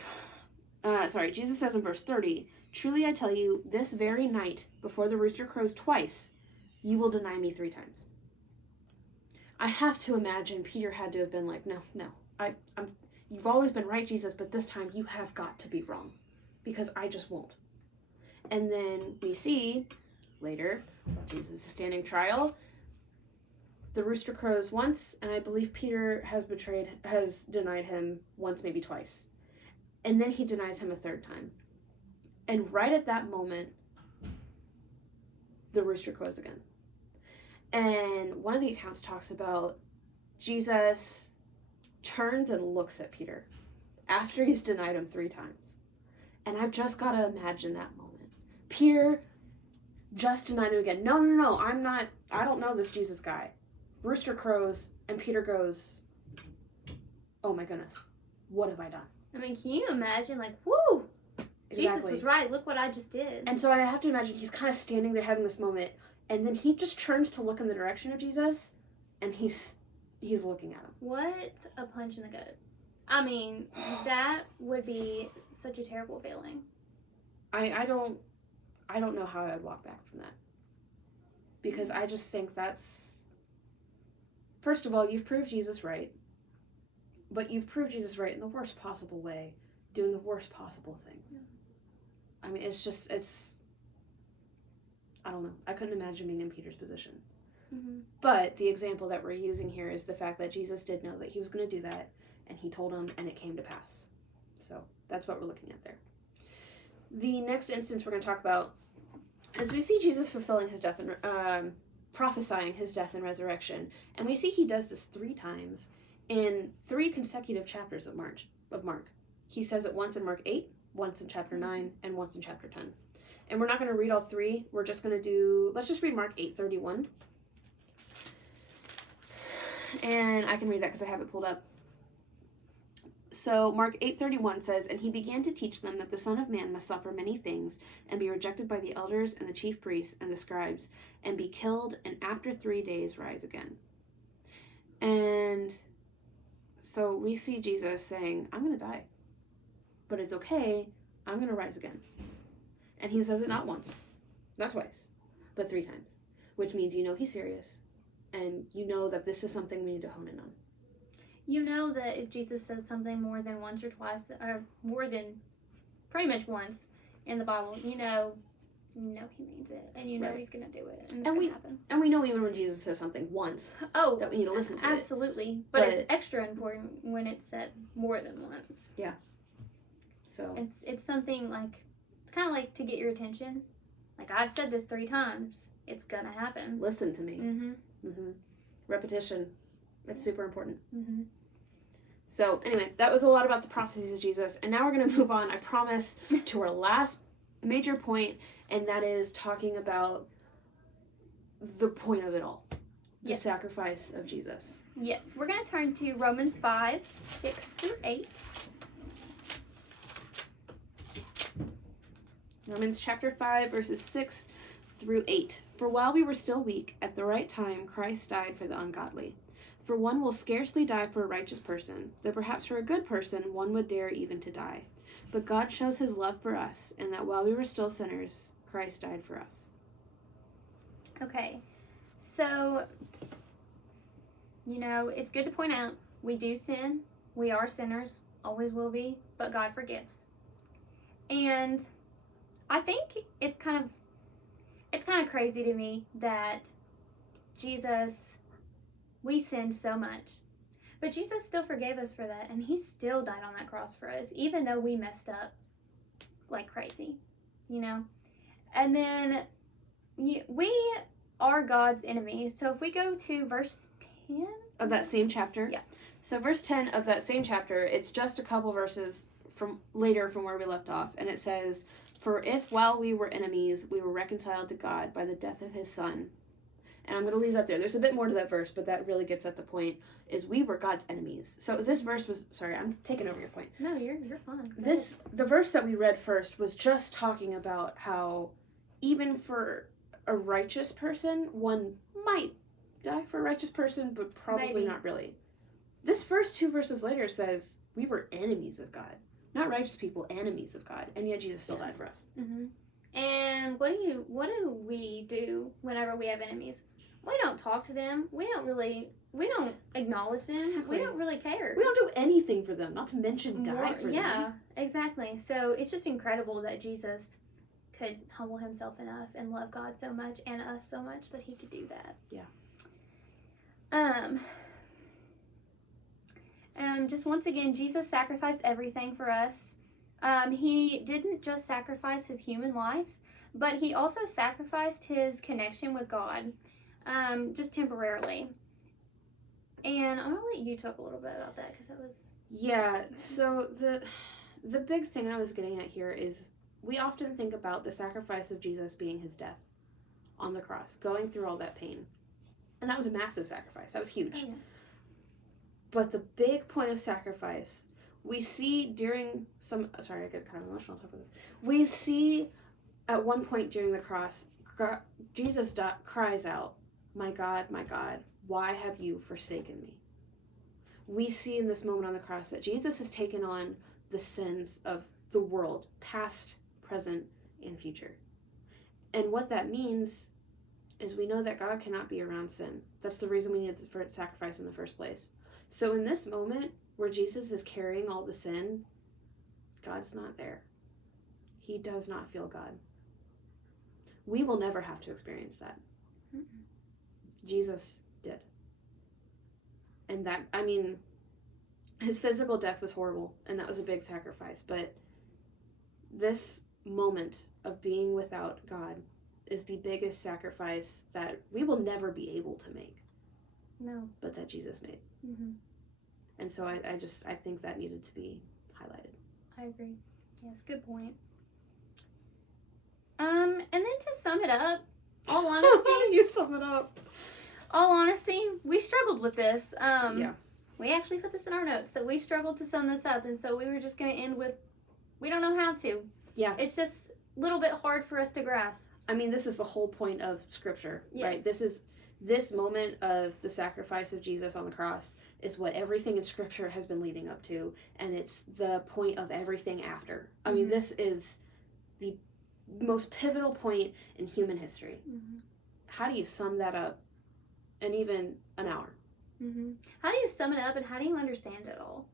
Jesus says in verse 30, truly I tell you, this very night, before the rooster crows twice, you will deny me 3 times. I have to imagine Peter had to have been like, no, you've always been right, Jesus, but this time you have got to be wrong, because I just won't. And then we see later, Jesus is standing trial. The rooster crows once, and I believe Peter has denied him once, maybe twice. And then he denies him a 3rd time. And right at that moment, the rooster crows again. And one of the accounts talks about Jesus turns and looks at Peter after he's denied him 3 times. And I've just got to imagine that moment. Peter just denied him again. No, I don't know this Jesus guy. Rooster crows, and Peter goes, oh my goodness, what have I done? I mean, can you imagine, like, whoo, Exactly. Jesus was right, look what I just did. And so I have to imagine he's kind of standing there having this moment, and then he just turns to look in the direction of Jesus, and he's looking at him. What a punch in the gut. I mean, that would be such a terrible feeling. I don't know how I would walk back from that. Because I just think that's, first of all, you've proved Jesus right. But you've proved Jesus right in the worst possible way, doing the worst possible things. Yeah. I mean, I don't know. I couldn't imagine being in Peter's position. Mm-hmm. But the example that we're using here is the fact that Jesus did know that he was going to do that, and he told him, and it came to pass. So that's what we're looking at there. The next instance we're going to talk about is we see Jesus fulfilling his death and prophesying his death and resurrection, and we see he does this 3 times in 3 consecutive chapters of Mark. He says it once in Mark 8, once in chapter 9, and once in chapter 10. And we're not going to read all 3. We're just going to let's just read Mark 8:31. And I can read that because I have it pulled up. So Mark 8:31 says, and he began to teach them that the Son of Man must suffer many things and be rejected by the elders and the chief priests and the scribes and be killed and after 3 days rise again. And so we see Jesus saying, I'm going to die, but it's okay. I'm going to rise again. And he says it not once, not twice, but 3 times, which means he's serious, and that this is something we need to hone in on. You know that if Jesus says something more than once or twice, or more than pretty much once in the Bible, you know he means it, and he's going to do it, and it's going to happen. And we know even when Jesus says something once, that we need to listen to absolutely. But it's extra important when it's said more than once. Yeah. So it's something like, it's kind of like to get your attention. Like, I've said this 3 times. It's going to happen. Listen to me. Mm-hmm. Mm-hmm. Repetition. It's super important. Mm-hmm. So anyway, that was a lot about the prophecies of Jesus. And now we're going to move on, I promise, to our last major point. And that is talking about the point of it all. The sacrifice of Jesus. Yes. We're going to turn to Romans 5, 6 through 8. Romans chapter 5, verses 6 through 8. For while we were still weak, at the right time Christ died for the ungodly. For one will scarcely die for a righteous person, though perhaps for a good person one would dare even to die. But God shows his love for us, and that while we were still sinners, Christ died for us. Okay, so, it's good to point out, we do sin, we are sinners, always will be, but God forgives. And I think it's kind of crazy to me that we sinned so much, but Jesus still forgave us for that, and he still died on that cross for us, even though we messed up like crazy, And then we are God's enemies. So if we go to verse 10 of that same chapter, yeah. So verse 10 of that same chapter, it's just a couple verses from where we left off, and it says, "For if while we were enemies, we were reconciled to God by the death of his Son, And I'm going to leave that there. There's a bit more to that verse, but that really gets at the point, is we were God's enemies. So this verse was, sorry, I'm taking over your point. No, you're fine. The verse that we read first was just talking about how even for a righteous person, one might die for a righteous person, but probably Maybe. not really. This first 2 verses later says we were enemies of God. Not righteous people, enemies of God. And yet Jesus still died for us. Mm-hmm. And what do we do whenever we have enemies? We don't talk to them. We don't acknowledge them. Exactly. We don't really care. We don't do anything for them, not to mention die for them. Yeah, exactly. So it's just incredible that Jesus could humble himself enough and love God so much and us so much that he could do that. Yeah. Just once again, Jesus sacrificed everything for us. He didn't just sacrifice his human life, but he also sacrificed his connection with God, just temporarily. And I'm gonna let you talk a little bit about that because that was So the big thing I was getting at here is we often think about the sacrifice of Jesus being his death on the cross, going through all that pain, and that was a massive sacrifice. That was huge. Oh, yeah. But the big point of sacrifice we see during some. Sorry, I get kind of emotional talking about this. We see at one point during the cross, Jesus cries out, my God, why have you forsaken me?" We see in this moment on the cross that Jesus has taken on the sins of the world, past, present, and future. And what that means is we know that God cannot be around sin. That's the reason we needed the sacrifice in the first place. So in this moment where Jesus is carrying all the sin, God's not there. He does not feel God. We will never have to experience that. Mm-mm. Jesus did. And that, I mean, his physical death was horrible, and that was a big sacrifice, but this moment of being without God is the biggest sacrifice that we will never be able to make. No. But that Jesus made. Mm-hmm. And so I think that needed to be highlighted. I agree. Yes, good point. And then to sum it up, all honesty, You sum it up. we struggled with this. Yeah. We actually put this in our notes that we struggled to sum this up, and so we were just going to end with, we don't know how to. Yeah. It's just a little bit hard for us to grasp. I mean, this is the whole point of Scripture, Yes. right? This moment of the sacrifice of Jesus on the cross is what everything in Scripture has been leading up to, and it's the point of everything after. I mean, this is the most pivotal point in human history. Mm-hmm. How do you sum that up in even an hour? Mm-hmm. How do you sum it up, and how do you understand it all?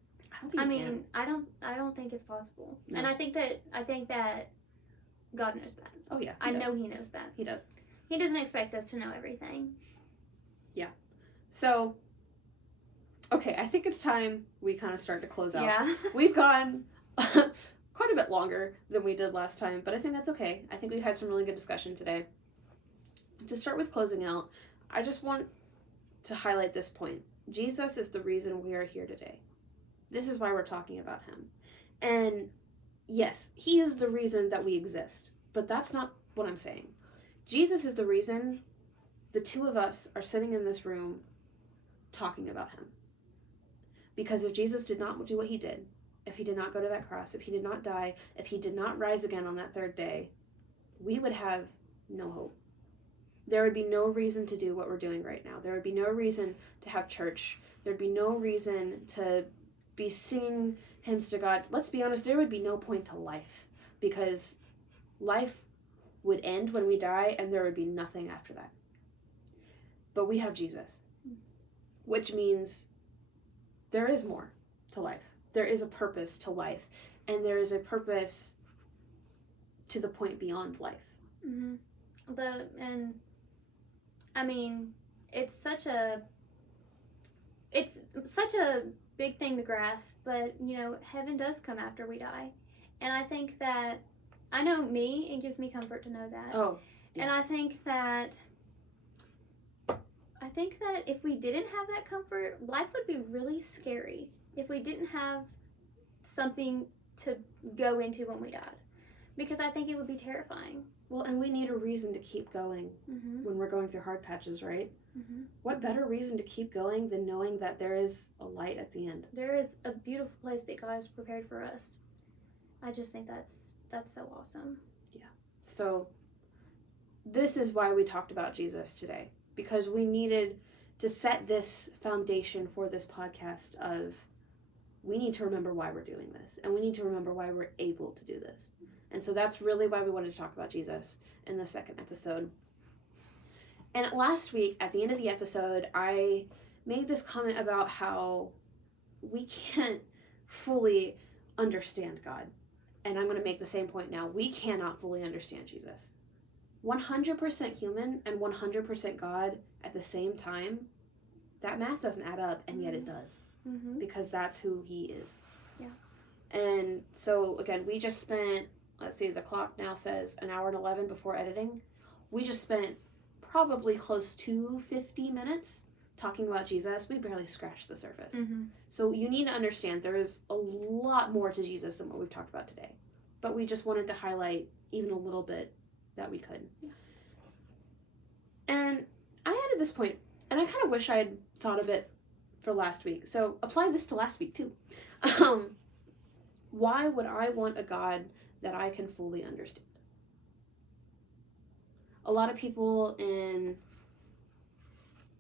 I mean, I don't think it's possible, No. and I think that God knows that. Oh yeah, I know He knows that. He does. He doesn't expect us to know everything. So, okay, I think it's time we kind of start to close out. Yeah. We've gone quite a bit longer than we did last time, but I think that's okay. I think we've had some really good discussion today. To start with closing out, I just want to highlight this point. Jesus is the reason we are here today. This is why we're talking about him. And yes, he is the reason that we exist, but that's not what I'm saying. Jesus is the reason the two of us are sitting in this room talking about him. Because if Jesus did not do what he did, if he did not go to that cross, if he did not die, if he did not rise again on that third day, we would have no hope. There would be no reason to do what we're doing right now. There would be no reason to have church. There'd be no reason to be singing hymns to God. Let's be honest, there would be no point to life, because life would end when we die and there would be nothing after that. But we have Jesus, which means there is more to life. There is a purpose to life, and there is a purpose to the point beyond life. Mm-hmm. I mean, it's such a big thing to grasp, but you know, heaven does come after we die, and I think that, I know me, it gives me comfort to know that. Oh, yeah. And I think that if we didn't have that comfort, life would be really scary if we didn't have something to go into when we died, because I think it would be terrifying. Well, and we need a reason to keep going Mm-hmm. when we're going through hard patches, right? Mm-hmm. What better reason to keep going than knowing that there is a light at the end? There is a beautiful place that God has prepared for us. I just think that's so awesome. So this is why we talked about Jesus today, because we needed to set this foundation for this podcast of we need to remember why we're doing this, and we need to remember why we're able to do this. And so that's really why we wanted to talk about Jesus in the second episode. And last week, at the end of the episode, I made this comment about how we can't fully understand God. And I'm going to make the same point now. We cannot fully understand Jesus. 100% human and 100% God at the same time, that math doesn't add up, and yet it does. Mm-hmm. Because that's who he is. Yeah. And so, again, we just spent, let's see, the clock now says an hour and 11 before editing. We just spent probably close to 50 minutes talking about Jesus. We barely scratched the surface. Mm-hmm. So you need to understand there is a lot more to Jesus than what we've talked about today. But we just wanted to highlight even a little bit that we could. Yeah. And I added this point, and I kind of wish I had thought of it for last week. So apply this to last week too. Why would I want a God that I can fully understand? A lot of people in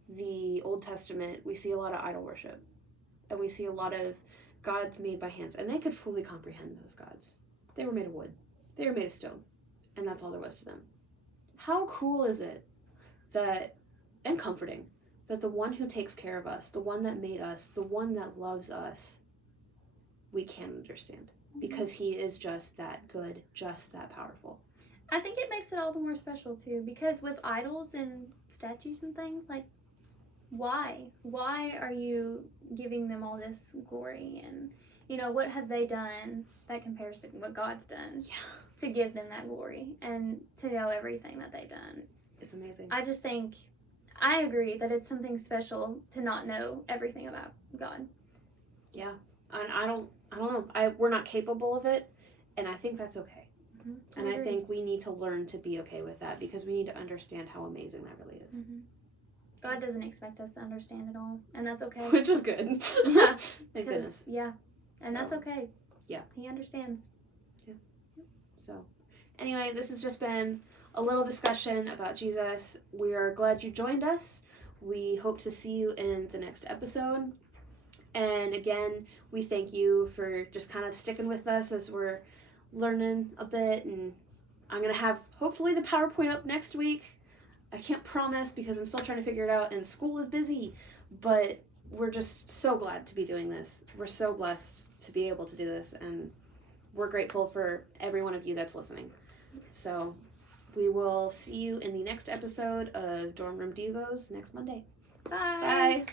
the Old Testament, we see a lot of idol worship. And we see a lot of gods made by hands. And they could fully comprehend those gods. They were made of wood. They were made of stone. And that's all there was to them. How cool is it that, and comforting, that the one who takes care of us, the one that made us, the one that loves us, we can't understand. Because he is just that good, just that powerful. I think it makes it all the more special too, because with idols and statues and things, like, why are you giving them all this glory? And what have they done that compares to what God's done? Yeah. To give them that glory and to know everything that they've done. It's amazing. I just think, I agree that it's something special to not know everything about God. Yeah. And I don't know. We're not capable of it, and I think that's okay. Mm-hmm. And I think we need to learn to be okay with that, because we need to understand how amazing that really is. Mm-hmm. God doesn't expect us to understand it all, and that's okay. Which is good. Yeah. Thank goodness. Yeah. And that's okay. Yeah. He understands. So, anyway, this has just been a little discussion about Jesus. We are glad you joined us. We hope to see you in the next episode. And again, we thank you for just kind of sticking with us as we're learning a bit. And I'm going to have, hopefully, the PowerPoint up next week. I can't promise because I'm still trying to figure it out and school is busy. But we're just so glad to be doing this. We're so blessed to be able to do this. And we're grateful for every one of you that's listening. So we will see you in the next episode of Dorm Room Devos next Monday. Bye. Bye.